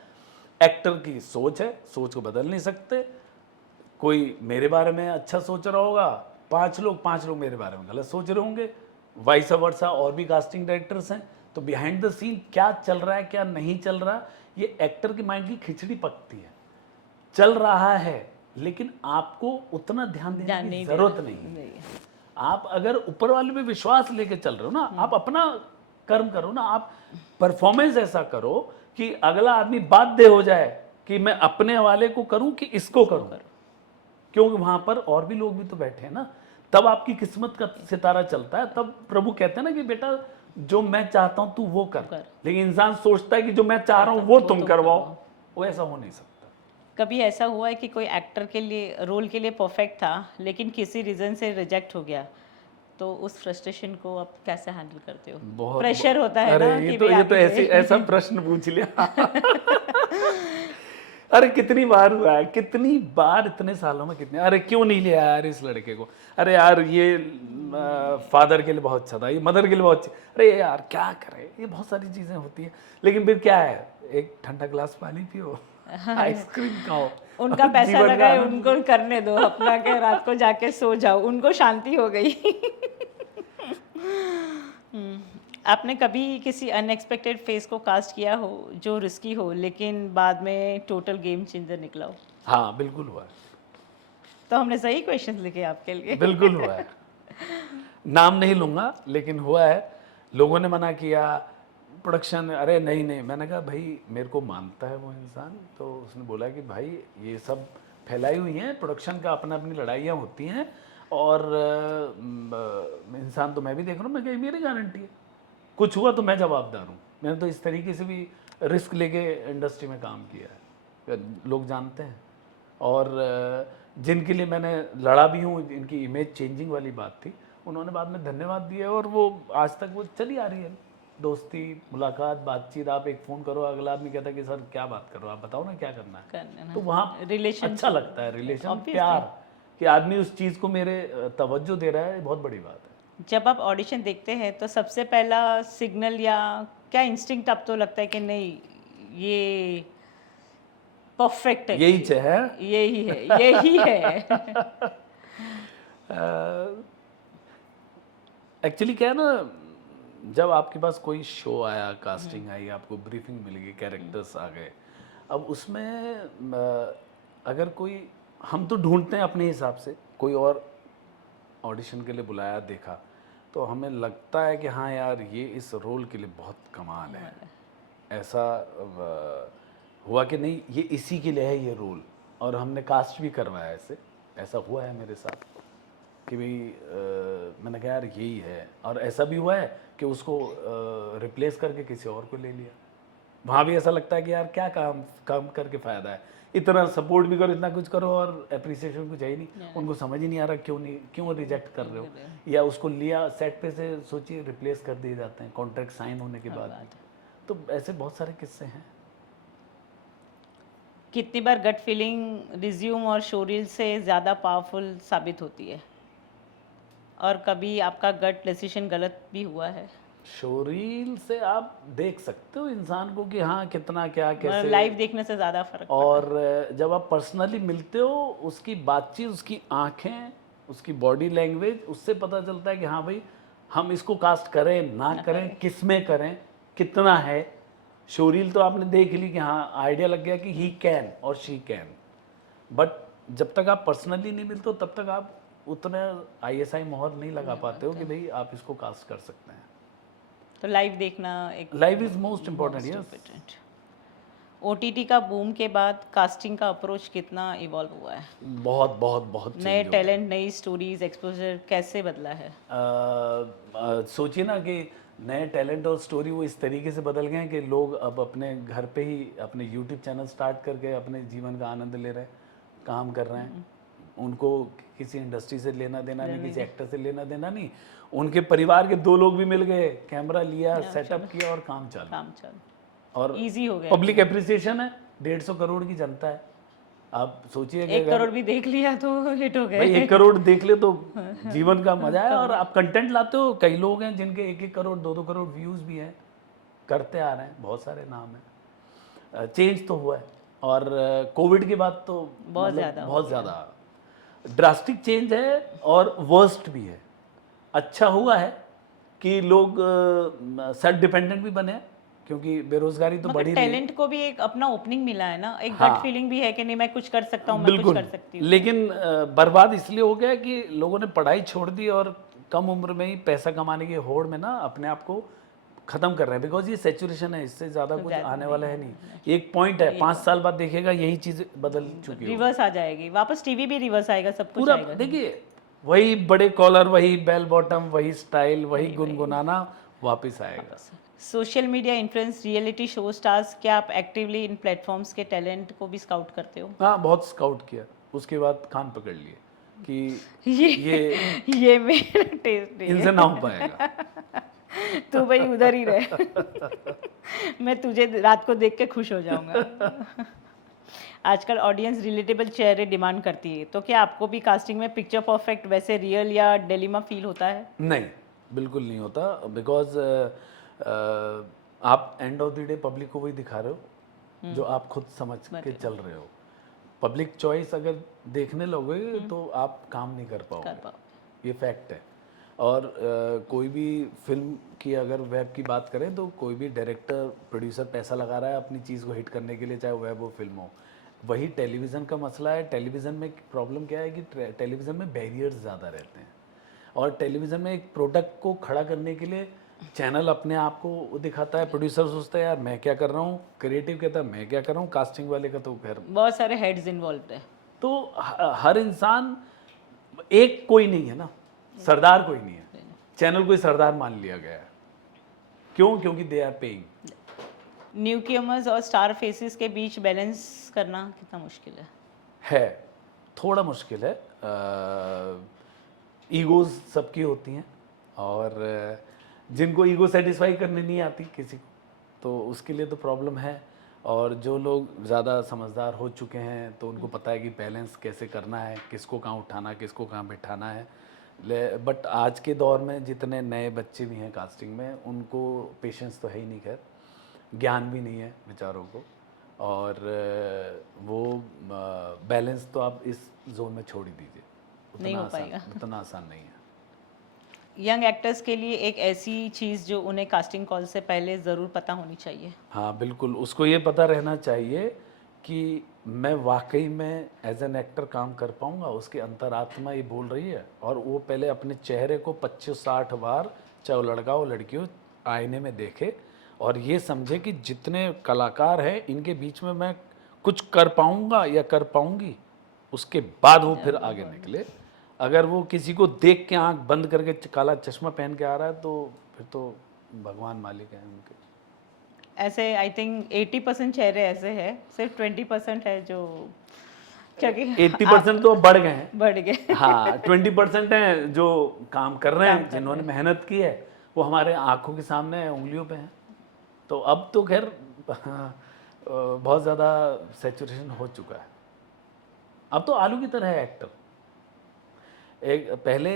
एक्टर की सोच है, सोच को बदल नहीं सकते। कोई मेरे बारे में अच्छा सोच रहा होगा, पांच लोग मेरे बारे में गलत सोच रहे होंगे, वाइस वर्सा। और भी कास्टिंग डायरेक्टर्स हैं, तो बिहाइंड द सीन क्या चल रहा है क्या नहीं चल रहा, ये एक्टर के माइंड की खिचड़ी पकती है। चल रहा है लेकिन आपको उतना ध्यान देने की जरूरत नहीं है। आप अगर ऊपर वाले पे विश्वास लेके चल रहे हो ना, आप अपना कर्म करो ना, आप परफॉर्मेंस ऐसा करो कि अगला आदमी बाध्य हो जाए कि मैं अपने वाले को करूं कि इसको करूं, क्योंकि वहां पर और भी लोग भी तो बैठे हैं ना। तब आपकी किस्मत का सितारा चलता है। तब प्रभु कहते हैं ना कि बेटा जो मैं चाहता हूं तू वो कर। लेकिन इंसान सोचता है कि जो मैं चाह रहा हूं वो तुम करवाओ, वो ऐसा हो नहीं सकता। कभी ऐसा हुआ है कि कोई एक्टर के लिए, रोल के लिए परफेक्ट था लेकिन किसी रीजन से रिजेक्ट हो गया, तो उस फ्रस्ट्रेशन को आप कैसे हैंडल करते हो? बहुत प्रेशर होता है अरे ना ये कि तो भाई ये तो आगे ऐसे ऐसा प्रश्न पूछ लिया। अरे कितनी बार हुआ है, कितनी बार इतने सालों में, कितने, अरे क्यों नहीं लिया यार इस लड़के को, अरे यार ये फादर के लिए बहुत अच्छा था, ये मदर के लिए बहुत अच्छा, अरे यार क्या करे, ये बहुत सारी चीजें होती है। लेकिन फिर क्या है, एक ठंडा ग्लास पानी पियो, आइसक्रीम खाओ, उनका पैसा लगा है, उनको करने दो, अपना के रात को जाके सो जाओ, उनको शांति हो गई। आपने कभी किसी अनएक्सपेक्टेड फेस को कास्ट किया हो जो रिस्की हो लेकिन बाद में टोटल गेम चेंजर निकला हो? हाँ बिल्कुल हुआ है। तो हमने सही क्वेश्चंस लिखे आपके लिए। बिल्कुल हुआ है, नाम नहीं लूंगा लेकिन हुआ है। लोगों ने मना किया, प्रोडक्शन, अरे नहीं नहीं, मैंने कहा भाई मेरे को मानता है वो इंसान, तो उसने बोला कि भाई ये सब फैलाई हुई हैं, प्रोडक्शन का अपना अपनी लड़ाइयाँ होती हैं, और इंसान तो मैं भी देख रहा हूँ। मैं कही मेरी गारंटी है, कुछ हुआ तो मैं जवाबदार हूँ। मैंने तो इस तरीके से भी रिस्क लेके इंडस्ट्री में काम किया है, लोग जानते हैं। और जिनके लिए मैंने लड़ा भी हूँ, इनकी इमेज चेंजिंग वाली बात थी, उन्होंने बाद में धन्यवाद दिया, और वो आज तक वो चली आ रही है, दोस्ती, मुलाकात, बातचीत। आप एक फ़ोन करो, अगला आदमी कहता है कि सर क्या बात करो, आप बताओ ना क्या करना है, तो वहाँ रिलेशन अच्छा लगता है, रिलेशन, प्यार, कि आदमी उस चीज़ को मेरे तवज्जो दे रहा है, बहुत बड़ी बात है। जब आप ऑडिशन देखते हैं तो सबसे पहला सिग्नल या क्या इंस्टिंक्ट आप तो लगता है कि नहीं ये परफेक्ट है, यही है, यही है, यही है? एक्चुअली क्या है ना, जब आपके पास कोई शो आया, कास्टिंग आई, आपको ब्रीफिंग मिल गई, कैरेक्टर्स आ गए, अब उसमें अगर कोई, हम तो ढूंढते हैं अपने हिसाब से, कोई और ऑडिशन के लिए बुलाया, देखा, तो हमें लगता है कि हाँ यार ये इस रोल के लिए बहुत कमाल है, ऐसा हुआ कि नहीं ये इसी के लिए है ये रोल, और हमने कास्ट भी करवाया ऐसे, ऐसा हुआ है मेरे साथ कि भाई मैंने कहा यार यही है। और ऐसा भी हुआ है कि उसको रिप्लेस करके किसी और को ले लिया। वहाँ भी ऐसा लगता है कि यार क्या काम करके फ़ायदा है, इतना सपोर्ट भी करो, इतना कुछ करो, और अप्रिसिएशन कुछ है ही नहीं। उनको समझ ही नहीं आ रहा क्यों रिजेक्ट कर रहे हो, या उसको लिया सेट पे से, सोचिए रिप्लेस कर दिए जाते हैं कॉन्ट्रैक्ट साइन होने के बाद भी। तो ऐसे बहुत सारे किस्से हैं। कितनी बार गट फीलिंग रिज्यूम और शोरील से ज़्यादा पावरफुल साबित होती है, और कभी आपका गट डिसीजन गलत भी हुआ है? शोरील से आप देख सकते हो इंसान को कि हाँ कितना क्या कैसे, लाइव देखने से ज़्यादा फर्क और जब आप पर्सनली मिलते हो, उसकी बातचीत, उसकी आंखें, उसकी बॉडी लैंग्वेज, उससे पता चलता है कि हाँ भाई हम इसको कास्ट करें ना करें, किस में करें, कितना है। शोरील तो आपने देख ली कि हाँ आइडिया लग गया कि ही कैन और शी कैन, बट जब तक आप पर्सनली नहीं मिलते हो तब तक आप उतना ISI मोहर नहीं लगा पाते हो कि भाई आप इसको कास्ट कर सकते हैं। तो लाइव देखना एक live is most important. Yes, OTT का बूम के बाद कास्टिंग का अप्रोच कितना इवॉल्व हुआ है? बहुत बहुत बहुत नए चेंज हो गया। टैलेंट, नई स्टोरीज, एक्सपोजर कैसे बदला है? सोचिए ना कि नए टैलेंट और स्टोरी वो इस तरीके से बदल गए हैं कि लोग अब अपने घर पे ही अपने यूट्यूब चैनल स्टार्ट करके अपने जीवन का आनंद ले रहे हैं, काम कर रहे हैं। उनको किसी इंडस्ट्री से लेना देना नहीं, किसी एक्टर से लेना देना नहीं। उनके परिवार के 2 लोग भी मिल गए, कैमरा लिया, सेटअप किया और काम चालू। काम चल और इजी हो गया। पब्लिक एप्रिसिएशन है, 150 करोड़ की जनता है। आप सोचिए कि 1 करोड़ भी देख लिया तो हिट हो भाई गए। 1 करोड़ देख ले तो जीवन का मजा है। और आप कंटेंट लाते हो, कई लोग हैं जिनके 1-1 करोड़ 2-2 करोड़ व्यूज भी हैं, करते आ रहे हैं, बहुत सारे नाम हैं। चेंज तो हुआ है। और कोविड के बाद तो बहुत ज़्यादा ड्रास्टिक चेंज है और वर्स्ट भी है। अच्छा हुआ है कि लोग सेल्फ डिपेंडेंट भी बने, क्योंकि बेरोजगारी तो बढ़ी रही है। टैलेंट को भी एक अपना ओपनिंग मिला है ना, एक हाँ। गट फीलिंग भी है कि नहीं मैं कुछ कर सकता हूँ, मैं कुछ बिल्कुल, कर सकती हूँ। लेकिन बर्बाद इसलिए हो गया कि लोगों ने पढ़ाई छोड़ दी और कम उम्र में ही पैसा कमाने की होड़ में ना अपने आप को खत्म कर रहे हैं। बिकॉज ये सैचुरेशन है, इससे ज़्यादा कुछ आने वाला है नहीं। एक पॉइंट है, 5 साल बाद देखिएगा यही चीज़ बदल चुकी है। रिवर्स आ जाएगी, वापस टीवी भी रिवर्स आएगा, सब कुछ पूरा आएगा। देखिए, वही बड़े कॉलर, वही बेल बॉटम, वही स्टाइल, वही गुनगुनाना वापस आएगा। Social media influence, reality show stars, क्या आप एक्टिवली इन प्लेटफॉर्म्स के टैलेंट को भी स्काउट करते हो? हाँ, बहुत स्काउट किया, उसके बाद कान पकड़ लिए कि ये मेरा टेस्ट नहीं इनसे ना हो पाएगा। है। तू भाई उधर ही रह। मैं तुझे रात को देख के खुश हो जाऊंगा। आजकल ऑडियंस रिलेटेबल चेहरे डिमांड करती है, तो क्या आपको भी कास्टिंग में पिक्चर परफेक्ट वैसे रियल या डिलेमा फील होता है? नहीं, बिल्कुल नहीं होता। बिकॉज आप end of the day public को वही दिखा रहे हो जो आप खुद समझ के चल रहे हो। पब्लिक चॉइस अगर देखने लगोगे तो आप काम नहीं कर पाओगे, ये फैक्ट है। और कोई भी फिल्म की अगर वेब की बात करें तो कोई भी डायरेक्टर प्रोड्यूसर पैसा लगा रहा है अपनी चीज़ को हिट करने के लिए, चाहे वेब हो फिल्म हो। वही टेलीविज़न का मसला है। टेलीविज़न में प्रॉब्लम क्या है कि टेलीविज़न में बैरियर्स ज़्यादा रहते हैं। और टेलीविज़न में एक प्रोडक्ट को खड़ा करने के लिए चैनल अपने आप को दिखाता है, प्रोड्यूसर सोचता है यार मैं क्या कर रहा हूँ, क्रिएटिव कहता है मैं क्या कर रहा हूँ, कास्टिंग वाले का तो फिर बहुत सारे हेड्स इन्वॉल्व है। तो हर इंसान एक कोई नहीं है ना, सरदार कोई नहीं है। चैनल कोई सरदार मान लिया गया है। क्यों? क्योंकि दे आर पेइंग। न्यूकमर्स और स्टार फेसेस के बीच बैलेंस करना कितना मुश्किल है? थोड़ा मुश्किल है। ईगोज सबकी होती हैं और जिनको ईगो सेटिस्फाई करने नहीं आती किसी को, तो उसके लिए तो प्रॉब्लम है। और जो लोग ज़्यादा समझदार हो चुके हैं तो उनको पता है कि बैलेंस कैसे करना है, किसको कहाँ उठाना है, किसको कहाँ बिठाना है। बट आज के दौर में जितने नए बच्चे भी हैं कास्टिंग में, उनको पेशेंस तो है ही नहीं, खैर ज्ञान भी नहीं है बेचारों को। और वो बैलेंस तो आप इस जोन में छोड़ ही दीजिए, नहीं हो पाएगा। उतना आसान नहीं है। यंग एक्टर्स के लिए एक ऐसी चीज़ जो उन्हें कास्टिंग कॉल से पहले ज़रूर पता होनी चाहिए? हाँ बिल्कुल, उसको ये पता रहना चाहिए कि मैं वाकई में एज एन एक्टर काम कर पाऊँगा। उसकी अंतरात्मा ये बोल रही है और वो पहले अपने चेहरे को 25-60 बार, चाहे वो लड़का हो लड़की हो, आईने में देखे और ये समझे कि जितने कलाकार हैं इनके बीच में मैं कुछ कर पाऊँगा या कर पाऊँगी। उसके बाद वो फिर आगे निकले। अगर वो किसी को देख के आंख बंद करके काला चश्मा पहन के आ रहा है तो फिर तो भगवान मालिक है उनके। ऐसे आई थिंक 80% चेहरे ऐसे हैं, सिर्फ 20% है जो, क्योंकि 80% तो बढ़ गए हैं, बढ़ गए। हाँ 20% हैं जो काम कर रहे हैं, जिन्होंने मेहनत की है, वो हमारे आंखों के सामने है, उंगलियों पे हैं। तो अब तो खैर बहुत ज़्यादा सैचुरेशन हो चुका है। अब तो आलू की तरह है एक्टर। एक पहले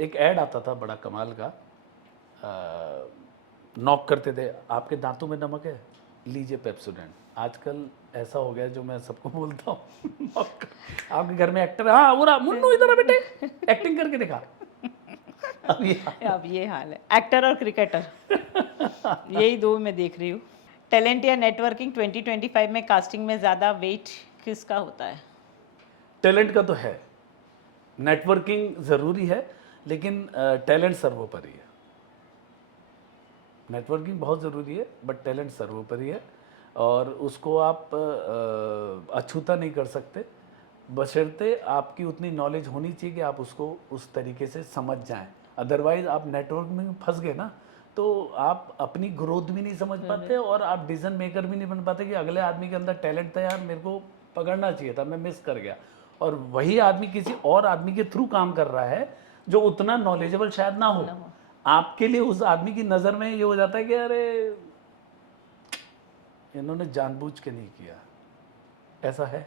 एक ऐड आता था बड़ा कमाल का, नॉक करते थे, आपके दांतों में नमक है, लीजिए पेप्सोडेंट। आजकल ऐसा हो गया जो मैं सबको बोलता हूँ, आपके घर में एक्टर है, हाँ वो मुन्नू इधर बेटे एक्टिंग करके दिखा। अब ये हाल है एक्टर और क्रिकेटर। यही दो मैं देख रही हूँ। टैलेंट या नेटवर्किंग 2025 में कास्टिंग में ज़्यादा वेट किसका होता है? टैलेंट का तो है, नेटवर्किंग ज़रूरी है, लेकिन टैलेंट सर्वोपरि है। नेटवर्किंग बहुत ज़रूरी है बट टैलेंट सर्वोपरि है। और उसको आप अछूता नहीं कर सकते, बशर्ते आपकी उतनी नॉलेज होनी चाहिए कि आप उसको उस तरीके से समझ जाएं। अदरवाइज आप नेटवर्क में फंस गए ना, तो आप अपनी ग्रोथ भी नहीं समझ पाते और आप डिसीजन मेकर भी नहीं बन पाते कि अगले आदमी के अंदर टैलेंट था यार, मेरे को पकड़ना चाहिए था, मैं मिस कर गया। और वही आदमी किसी और आदमी के थ्रू काम कर रहा है जो उतना नॉलेजेबल शायद ना हो, आपके लिए उस आदमी की नज़र में ये हो जाता है कि अरे इन्होंने जानबूझ के नहीं किया। ऐसा है।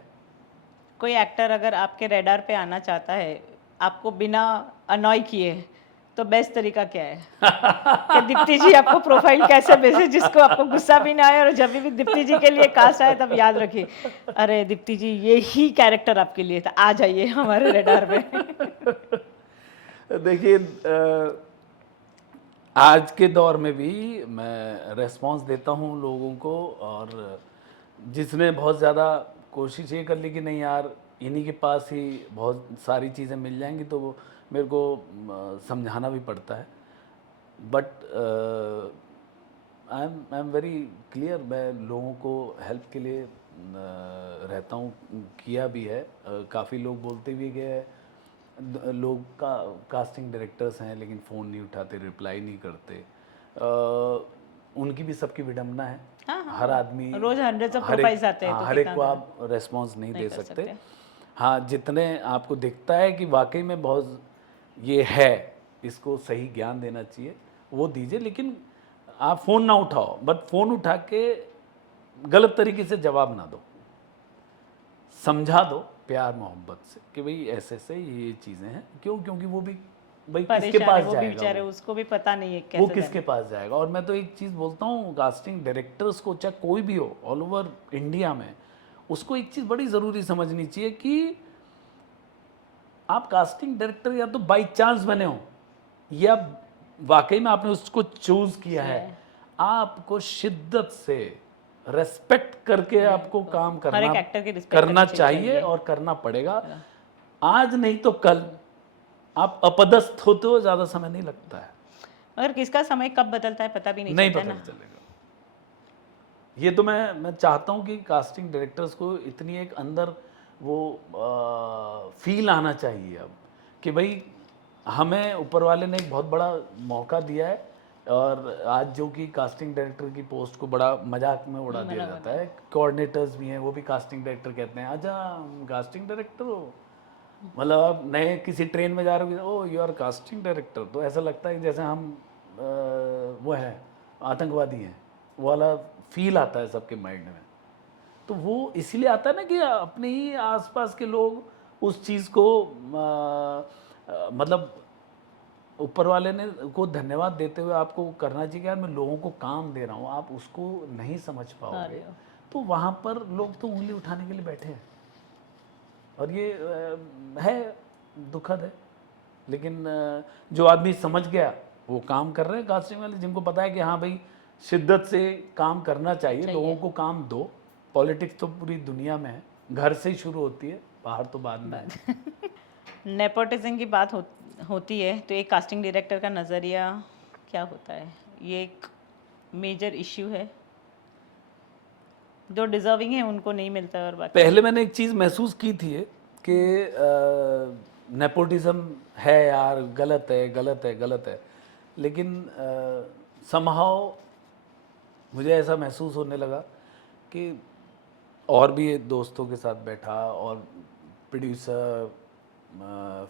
कोई एक्टर अगर आपके रेडार पे आना चाहता है आपको बिना अनॉय किए, तो बेस्ट तरीका क्या है कि दीप्ति जी आपको प्रोफाइल कैसे भेजे जिसको आपको गुस्सा भी ना आए, और जब भी दीप्ति जी के लिए कास्ट आए तब याद रखिए अरे दीप्ति जी ये ही कैरेक्टर आपके लिए था, आ जाइए हमारे रेडार पे। देखिए आज के दौर में भी मैं रेस्पॉन्स देता हूँ लोगों को, और जिसने बहुत ज़्यादा कोशिश ये कर ली कि नहीं यार इन्हीं के पास ही बहुत सारी चीज़ें मिल जाएंगी, तो वो मेरे को समझाना भी पड़ता है। But I am very clear, मैं लोगों को हेल्प के लिए रहता हूँ, किया भी है। काफ़ी लोग बोलते भी गए, लोग कास्टिंग डायरेक्टर्स हैं लेकिन फ़ोन नहीं उठाते, रिप्लाई नहीं करते। उनकी भी सबकी विडम्बना है। हाँ, हर आदमी रोज hundreds of profiles आते हैं, तो हर एक कितना को आप रेस्पॉन्स नहीं दे कर सकते। सकते। हाँ, जितने आपको दिखता है कि वाकई में बहुत ये है, इसको सही ज्ञान देना चाहिए, वो दीजिए। लेकिन आप फ़ोन ना उठाओ, बट फ़ोन उठा के गलत तरीके से जवाब ना दो, समझा दो प्यार मोहब्बत से कि भाई ऐसे ऐसे ये चीज़ें हैं। क्यों? क्योंकि वो भी भाई किसके परेशान है पास वो भी जाएगा, बेचारे, उसको भी पता नहीं है वो कैसे किसके पास जाएगा। और मैं तो एक चीज़ बोलता हूँ, कास्टिंग डायरेक्टर्स को चाहे कोई भी हो ऑल ओवर इंडिया में, उसको एक चीज़ बड़ी ज़रूरी समझनी चाहिए कि आप कास्टिंग डायरेक्टर या तो बाई चांस बने हो या वाकई में आपने उसको चूज किया है, आपको शिद्दत से रेस्पेक्ट करके आपको काम हर एक करना एक्टर की रिस्पेक्ट करना करनी चाहिए और करना पड़ेगा। आज नहीं तो कल आप अपदस्थ होते हो, ज़्यादा समय नहीं लगता है। मगर किसका समय कब बदलता है पता भी नहीं नहीं चलता पता ना। चलेगा। ये तो मैं चाहता हूँ कि कास्टिंग डायरेक्टर्स को इतनी एक अंदर वो फील आना चाहिए अब कि भाई हमें ऊपर वाले ने एक बहुत बड़ा मौका दिया है, और आज जो कि कास्टिंग डायरेक्टर की पोस्ट को बड़ा मजाक में उड़ा दिया जाता है। कोऑर्डिनेटर्स भी हैं, वो भी कास्टिंग डायरेक्टर कहते हैं, अच्छा कास्टिंग डायरेक्टर हो, मतलब आप नए किसी ट्रेन में जा रहे हो, ओ यू आर कास्टिंग डायरेक्टर, तो ऐसा लगता है जैसे हम वो है आतंकवादी हैं, वो वाला फील आता है सबके माइंड में। तो वो इसीलिए आता है ना कि अपने ही आसपास के लोग उस चीज़ को मतलब ऊपर वाले ने को धन्यवाद देते हुए आपको करना चाहिए कि यार मैं लोगों को काम दे रहा हूँ, आप उसको नहीं समझ पाओगे तो वहाँ पर लोग तो उंगली उठाने के लिए बैठे हैं। और ये है, दुखद है, लेकिन जो आदमी समझ गया वो काम कर रहे हैं कास्टिंग वाले, जिनको पता है कि हाँ भाई शिद्दत से काम करना चाहिए, लोगों को काम दो। पॉलिटिक्स तो पूरी दुनिया में है, घर से ही शुरू होती है, बाहर तो बाद में है। नेपोटिज्म की बात होती है तो एक कास्टिंग डायरेक्टर का नज़रिया क्या होता है? ये एक मेजर इश्यू है, जो डिजर्विंग है उनको नहीं मिलता है। और बाकी पहले मैंने एक चीज़ महसूस की थी कि नेपोटिज्म है यार, गलत है गलत है गलत है, लेकिन समहाउ मुझे ऐसा महसूस होने लगा कि और भी दोस्तों के साथ बैठा, और प्रोड्यूसर,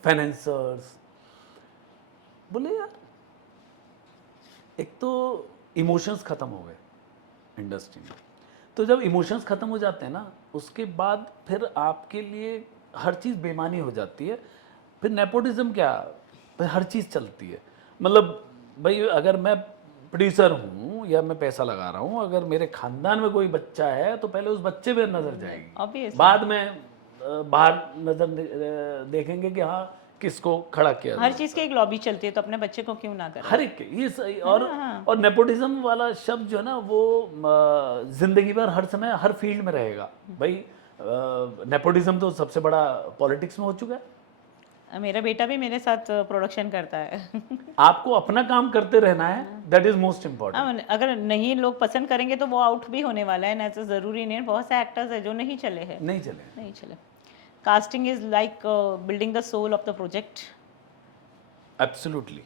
फाइनेंसर्स बोले यार एक तो इमोशंस ख़त्म हो गए इंडस्ट्री में। तो जब इमोशंस ख़त्म हो जाते हैं ना, उसके बाद फिर आपके लिए हर चीज़ बेमानी हो जाती है। फिर नेपोटिज्म क्या, फिर हर चीज़ चलती है। मतलब भाई अगर मैं प्रोड्यूसर हूँ या मैं पैसा लगा रहा हूँ, अगर मेरे खानदान में कोई बच्चा है तो पहले उस बच्चे पे नज़र जाएगी, बाद में बाहर नज़र देखेंगे कि हाँ किसको खड़ा किया। हर चीज़ की एक लॉबी चलती है, तो अपने बच्चे को क्यों ना करें? हर एक ये सही। और नेपोटिज्म वाला शब्द जो है ना, वो जिंदगी भर हर समय हर फील्ड में रहेगा। भाई नेपोटिज्म तो सबसे बड़ा पॉलिटिक्स में हो चुका है। मेरा बेटा भी मेरे साथ प्रोडक्शन करता है। आपको अपना काम करते रहना है, दैट इज मोस्ट इम्पोर्टेंट। हाँ, अगर नहीं लोग पसंद करेंगे तो वो आउट भी होने वाला है ना, तो ज़रूरी नहीं है। बहुत से एक्टर्स है जो नहीं चले हैं, नहीं चले। नहीं चले। Casting is like building the soul of the project. Absolutely.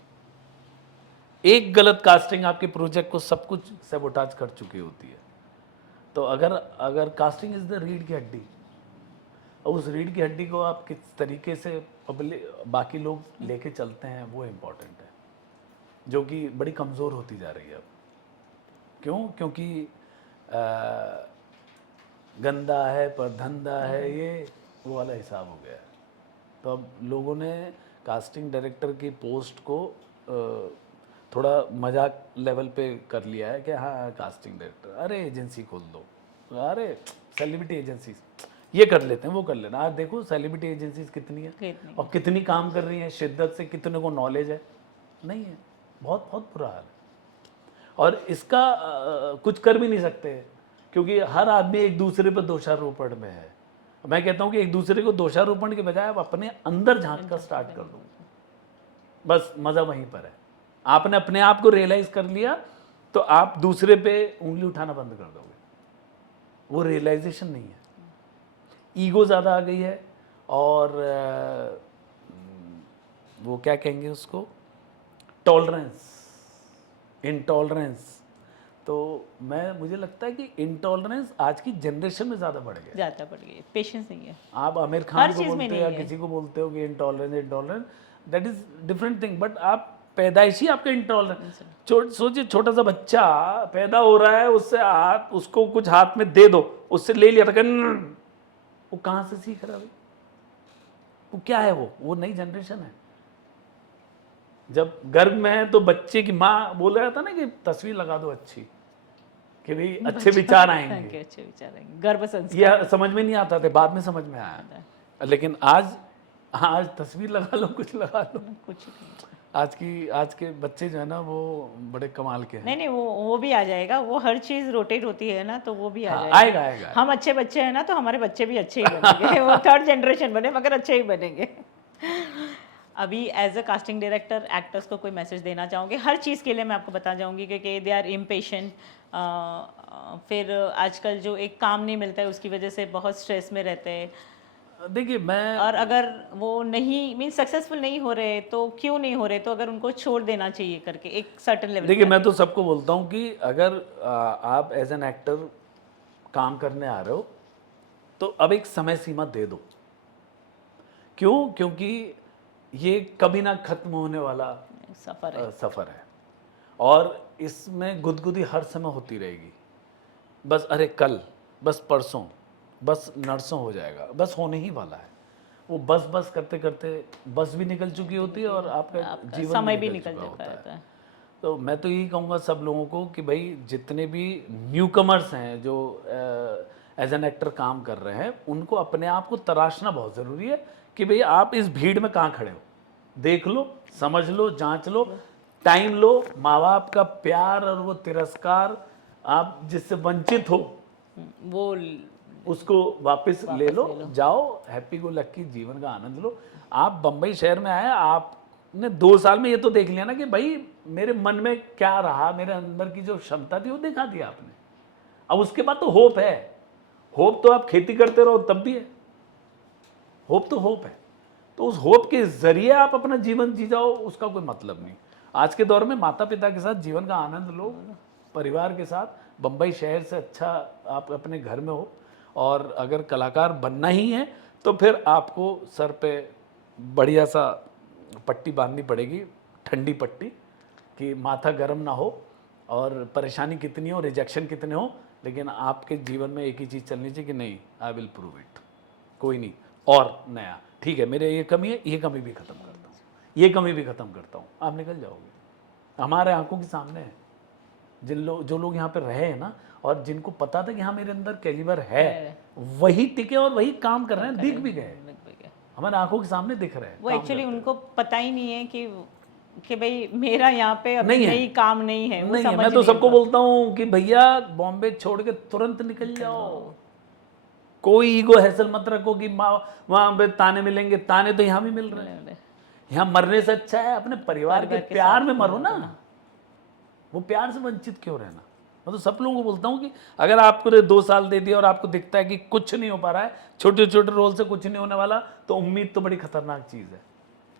एक गलत कास्टिंग आपके प्रोजेक्ट को सब कुछ सैबोटाज कर चुकी होती है। तो अगर अगर कास्टिंग इज द रीढ़ की हड्डी, और उस रीढ़ की हड्डी को आप किस तरीके से बाकी लोग लेके चलते हैं, वो इम्पोर्टेंट है, जो कि बड़ी कमज़ोर होती जा रही है अब। क्यों? क्योंकि गंदा है पर धंधा है, ये वो वाला हिसाब हो गया है। तो अब लोगों ने कास्टिंग डायरेक्टर की पोस्ट को थोड़ा मजाक लेवल पे कर लिया है कि हाँ कास्टिंग डायरेक्टर, अरे एजेंसी खोल दो, अरे सेलिब्रिटी एजेंसी ये कर लेते हैं, वो कर लेना। आज देखो सेलिब्रिटी एजेंसीज कितनी है और कितनी काम कर रही हैं शिद्दत से, कितने को नॉलेज है, नहीं है, बहुत बहुत बुरा हाल है। और इसका कुछ कर भी नहीं सकते, क्योंकि हर आदमी एक दूसरे पर दोषारोपण में है। मैं कहता हूँ कि एक दूसरे को दोषारोपण के बजाय आप अपने अंदर झांकना स्टार्ट कर दो, बस मज़ा वहीं पर है। आपने अपने आप को रियलाइज कर लिया तो आप दूसरे पे उंगली उठाना बंद कर दोगे। वो रियलाइजेशन नहीं है, ईगो ज़्यादा आ गई है, और वो क्या कहेंगे उसको, टॉलरेंस, इंटॉलरेंस। तो मुझे लगता है कि इंटॉलरेंस आज की जनरेशन में ज़्यादा बढ़ गया, ज़्यादा बढ़ गई, पेशेंस नहीं है। आप आमिर खान को बोलते हो या किसी को बोलते हो कि intolerance, that is different thing, but आप पैदाइशी आपका इंटॉलरेंस। सोचिए छोटा सा बच्चा पैदा हो रहा है, उसको कुछ हाथ में दे दो, उससे ले लिया था, वो कहाँ से सीख रहा है भाई? वो क्या है? वो नई जनरेशन है। जब गर्भ में है तो बच्चे की माँ बोल रहा था ना कि तस्वीर लगा दो अच्छी, कि भाई अच्छे विचार आएंगे, अच्छे विचार आएंगे, गर्भ संस्कार। ये समझ में नहीं आता था, बाद में समझ में आया। लेकिन आज तस्वीर लगा लो, कुछ लगा लो, कुछ नहीं। आज के बच्चे जो है ना, वो बड़े कमाल के हैं। नहीं वो भी आ जाएगा, वो हर चीज़ रोटेट होती है ना, तो वो भी आ हाँ, जाएगा। आएगा। हम अच्छे बच्चे हैं ना, तो हमारे बच्चे भी अच्छे ही बनेंगे। वो थर्ड जनरेशन बने मगर अच्छे ही बनेंगे। अभी as a casting director actors को कोई मैसेज देना चाहूँगी? हर चीज़ के लिए मैं आपको बता जाऊँगी क्योंकि दे आर इम्पेशेंट। फिर आजकल जो एक काम नहीं मिलता है उसकी वजह से बहुत स्ट्रेस में रहते हैं। देखिए और अगर वो नहीं मीन सक्सेसफुल नहीं हो रहे तो क्यों नहीं हो रहे, तो अगर उनको छोड़ देना चाहिए करके एक सर्टेन लेवल। देखिए मैं तो सबको बोलता हूँ कि अगर आप एज एन एक्टर काम करने आ रहे हो तो अब एक समय सीमा दे दो। क्यों? क्योंकि ये कभी ना खत्म होने वाला सफ़र है और इसमें गुदगुदी हर समय होती रहेगी। बस अरे कल, बस परसों, बस नरसों हो जाएगा, बस होने ही वाला है। वो बस करते करते बस भी निकल चुकी होती है और आपका जीवन समय भी निकल जाता है। तो मैं तो यही कहूँगा सब लोगों को कि भाई जितने भी न्यू कमर्स हैं जो एज एन एक्टर काम कर रहे हैं, उनको अपने आप को तराशना बहुत ज़रूरी है कि भाई आप इस भीड़ में कहाँ खड़े हो। देख लो, समझ लो, जांच लो, टाइम लो। माँ बाप का प्यार और वो तिरस्कार आप जिससे वंचित हो वो उसको वापस ले लो, जाओ, हैप्पी गो लक्की जीवन का आनंद लो। आप बम्बई शहर में आए, आपने 2 साल में ये तो देख लिया ना कि भाई मेरे मन में क्या रहा, मेरे अंदर की जो क्षमता थी वो दिखा दी आपने। अब उसके बाद तो होप है। होप तो आप खेती करते रहो तब भी है, होप तो होप है। तो उस होप के जरिए आप अपना जीवन जी जाओ, उसका कोई मतलब नहीं। आज के दौर में माता पिता के साथ जीवन का आनंद लो, परिवार के साथ। बम्बई शहर से अच्छा आप अपने घर में हो। और अगर कलाकार बनना ही है तो फिर आपको सर पे बढ़िया सा पट्टी बांधनी पड़ेगी, ठंडी पट्टी, कि माथा गर्म ना हो और परेशानी कितनी हो, रिजेक्शन कितने हो, लेकिन आपके जीवन में एक ही चीज़ चलनी चाहिए कि नहीं, आई विल प्रूव इट, कोई नहीं और नया, ठीक है मेरे ये कमी है, ये कमी भी ख़त्म करता हूँ, ये कमी भी ख़त्म करता हूँ, आप निकल जाओगे। हमारे आंखों के सामने है जो लोग यहाँ पे रहे हैं ना, और जिनको पता था कि हाँ मेरे अंदर कैलिबर है, वही टिके और वही काम कर रहे हैं, दिख भी गए, हमारे आंखों के सामने दिख रहे हैं। वो एक्चुअली उनको पता ही नहीं है कि भाई मेरा यहाँ पे अभी नहीं काम नहीं है। नहीं है। मैं तो सबको बोलता हूँ कि भैया बॉम्बे छोड़ के तुरंत निकल जाओ, कोई ईगो हैसल मत रखो कि वहां पे ताने मिलेंगे, ताने तो यहाँ भी मिल रहे हैं। यहाँ मरने से अच्छा है अपने परिवार के प्यार में मरो ना। वो प्यार से वंचित क्यों रहना। मैं तो सब लोगों को बोलता हूँ कि अगर आपको 2 साल दे दिया और आपको दिखता है कि कुछ नहीं हो पा रहा है, छोटे छोटे रोल से कुछ नहीं होने वाला, तो उम्मीद तो बड़ी खतरनाक चीज़ है।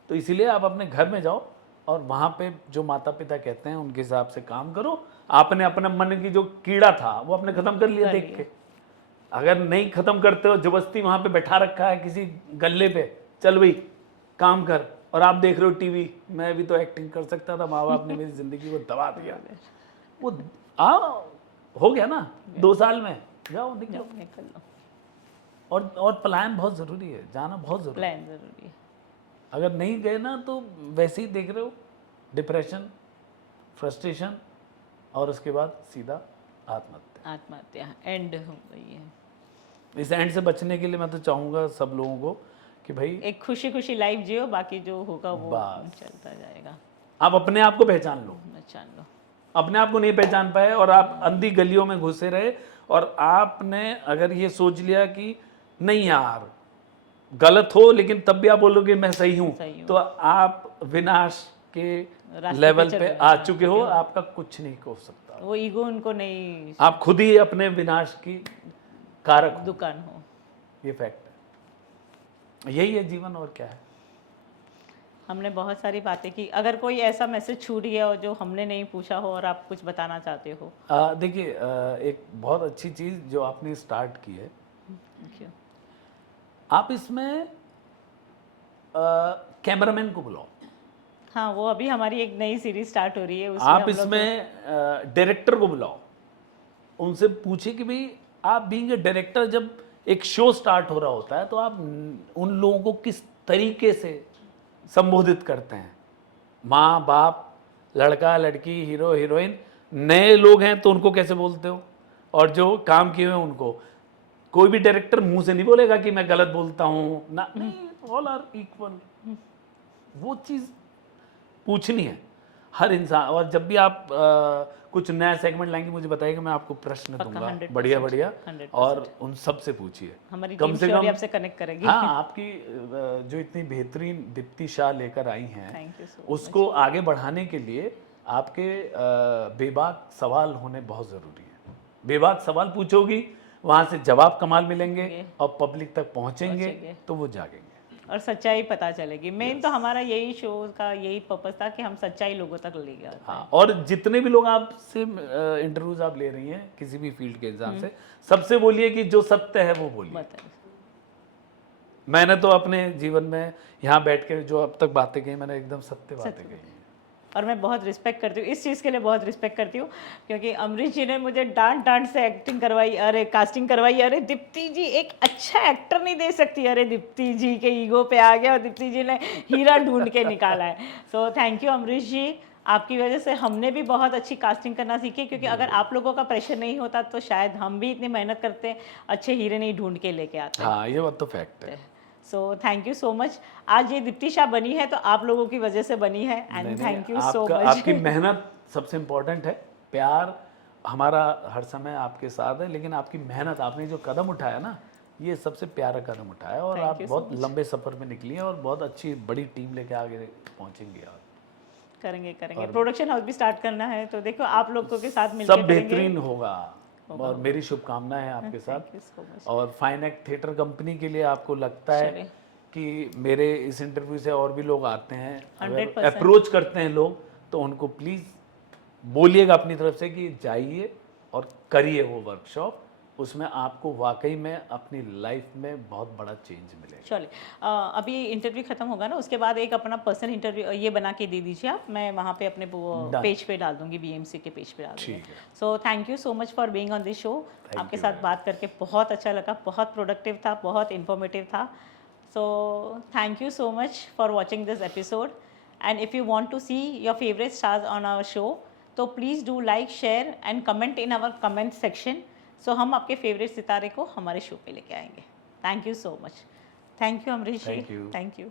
तो इसीलिए आप अपने घर में जाओ और वहाँ पे जो माता पिता कहते हैं उनके हिसाब से काम करो। आपने अपना मन की जो कीड़ा था वो आपने खत्म कर लिया देख के। अगर नहीं खत्म करते हो, जबरदस्ती वहाँ पे बैठा रखा है किसी गल्ले पे, चल भाई काम कर, और आप देख रहे हो टीवी, मैं भी तो एक्टिंग कर सकता था, माँ बाप ने मेरी जिंदगी को दबा दिया, वो हो गया ना 2 साल में, जाओ निकलो निकल लो। और प्लान बहुत ज़रूरी है, जाना बहुत ज़रूरी है। प्लान ज़रूरी है। अगर नहीं गए ना तो वैसे ही देख रहे हो, डिप्रेशन, फ्रस्ट्रेशन, और उसके बाद सीधा आत्महत्या एंड हो गई है। इस एंड से बचने के लिए मैं तो चाहूँगा सब लोगों को कि भाई एक खुशी खुशी लाइफ जियो, बाकी जो होगा वो बस। चलता जाएगा। आप अपने आप को पहचान लो। पहचान लो। अपने आप को नहीं पहचान पाए और आप अंधी गलियों में घुसे रहे, और आपने अगर ये सोच लिया कि नहीं यार गलत हो लेकिन तब भी आप बोलोगे मैं सही हूँ, तो आप विनाश के लेवल पे आ चुके हो। आपका कुछ नहीं हो सकता। वो ईगो उनको नहीं, आप खुद ही अपने विनाश की कारक हो। दुकान हो। ये फैक्ट है, यही है जीवन, और क्या है। हमने बहुत सारी बातें की। अगर कोई ऐसा मैसेज छूट गया हो जो हमने नहीं पूछा हो और आप कुछ बताना चाहते हो? देखिए, एक बहुत अच्छी चीज़ जो आपने स्टार्ट की है, आप इसमें कैमरामैन को बुलाओ। हाँ, वो अभी हमारी एक नई सीरीज स्टार्ट हो रही है, उसमें आप इसमें डायरेक्टर को बुलाओ, उनसे पूछिए कि भाई आप बीइंग ए डायरेक्टर जब एक शो स्टार्ट हो रहा होता है तो आप उन लोगों को किस तरीके से संबोधित करते हैं। माँ बाप, लड़का लड़की, हीरो हीरोइन, नए लोग हैं तो उनको कैसे बोलते हो, और जो काम किए हुए हैं उनको। कोई भी डायरेक्टर मुंह से नहीं बोलेगा कि मैं गलत बोलता हूँ ना, नहीं, ऑल आर इक्वल। वो चीज़ पूछनी है हर इंसान। और जब भी आप कुछ नया सेगमेंट लाएंगे मुझे बताइएगा, मैं आपको प्रश्न दूंगा बढ़िया बढ़िया, और उन सब से पूछिए। हमारी कम से कम आपसे कनेक्ट करेगी। हाँ, आपकी जो इतनी बेहतरीन दीप्ति शाह लेकर आई हैं, उसको आगे बढ़ाने के लिए आपके बेबाक सवाल होने बहुत ज़रूरी है। बेबाक सवाल पूछोगी, वहाँ से जवाब कमाल मिलेंगे और पब्लिक तक पहुँचेंगे तो वो जागेंगे और सच्चाई पता चलेगी। मेन तो हमारा यही शो का यही पर्पस था कि हम सच्चाई लोगों तक ले गए। हाँ, और जितने भी लोग आपसे इंटरव्यूज आप ले रही हैं किसी भी फील्ड के हिसाब से, सबसे बोलिए कि जो सत्य है वो बोलिए। मैंने तो अपने जीवन में यहाँ बैठ के जो अब तक बातें कही, मैंने एकदम सत्य बातें कही हैं। और मैं बहुत रिस्पेक्ट करती हूँ, इस चीज़ के लिए बहुत रिस्पेक्ट करती हूँ, क्योंकि अमरीश जी ने मुझे डांट से एक्टिंग करवाई, अरे कास्टिंग करवाई, अरे दीप्ति जी एक अच्छा एक्टर नहीं दे सकती, अरे दीप्ति जी के ईगो पे आ गया और दीप्ति जी ने हीरा ढूंढ के निकाला है। सो थैंक यू अमरीश जी, आपकी वजह से हमने भी बहुत अच्छी कास्टिंग करना सीखी, क्योंकि अगर आप लोगों का प्रेशर नहीं होता तो शायद हम भी इतनी मेहनत करते अच्छे हीरे नहीं ढूंढ के लेके आते। हाँ, ये बात तो फैक्ट है। सो थैंक यू सो मच। आज ये दीप्ति शाह बनी है तो आप लोगों की वजह से बनी है, and thank you so much. आपकी मेहनत सबसे इम्पोर्टेंट है, प्यार हमारा हर समय आपके साथ है, लेकिन आपकी मेहनत, आपने जो कदम उठाया ना, ये सबसे प्यारा कदम उठाया, और आप बहुत लंबे सफर में निकली हैं और बहुत अच्छी बड़ी टीम लेके आगे पहुंचेंगे। आप करेंगे प्रोडक्शन हाउस भी स्टार्ट करना है, तो देखो आप लोगों के साथ मिलकर सब बेहतरीन होगा, और मेरी शुभकामनाएं हैं आपके साथ। और फाइन एक्ट थिएटर कंपनी के लिए आपको लगता है कि मेरे इस इंटरव्यू से और भी लोग आते हैं, अगर अप्रोच करते हैं लोग, तो उनको प्लीज़ बोलिएगा अपनी तरफ से कि जाइए और करिए वो वर्कशॉप, उसमें आपको वाकई में अपनी लाइफ में बहुत बड़ा चेंज मिलेगा। चलिए, अभी इंटरव्यू खत्म होगा ना, उसके बाद एक अपना पर्सनल इंटरव्यू ये बना के दे दीजिए आप, मैं वहाँ पे अपने पेज पे डाल दूंगी, BMC के पेज पे डाल दूंगी। सो thank you so much for being on this show. आपके साथ बात करके बहुत अच्छा लगा, बहुत प्रोडक्टिव था, बहुत इन्फॉर्मेटिव था। So thank you so much for watching this episode, and if you want to see your favourite stars on our show, तो please do like, share and comment in our comment section. So हम आपके favourite सितारे को हमारे show पे लेके आएंगे। Thank you so much. Thank you Amrish ji, thank you.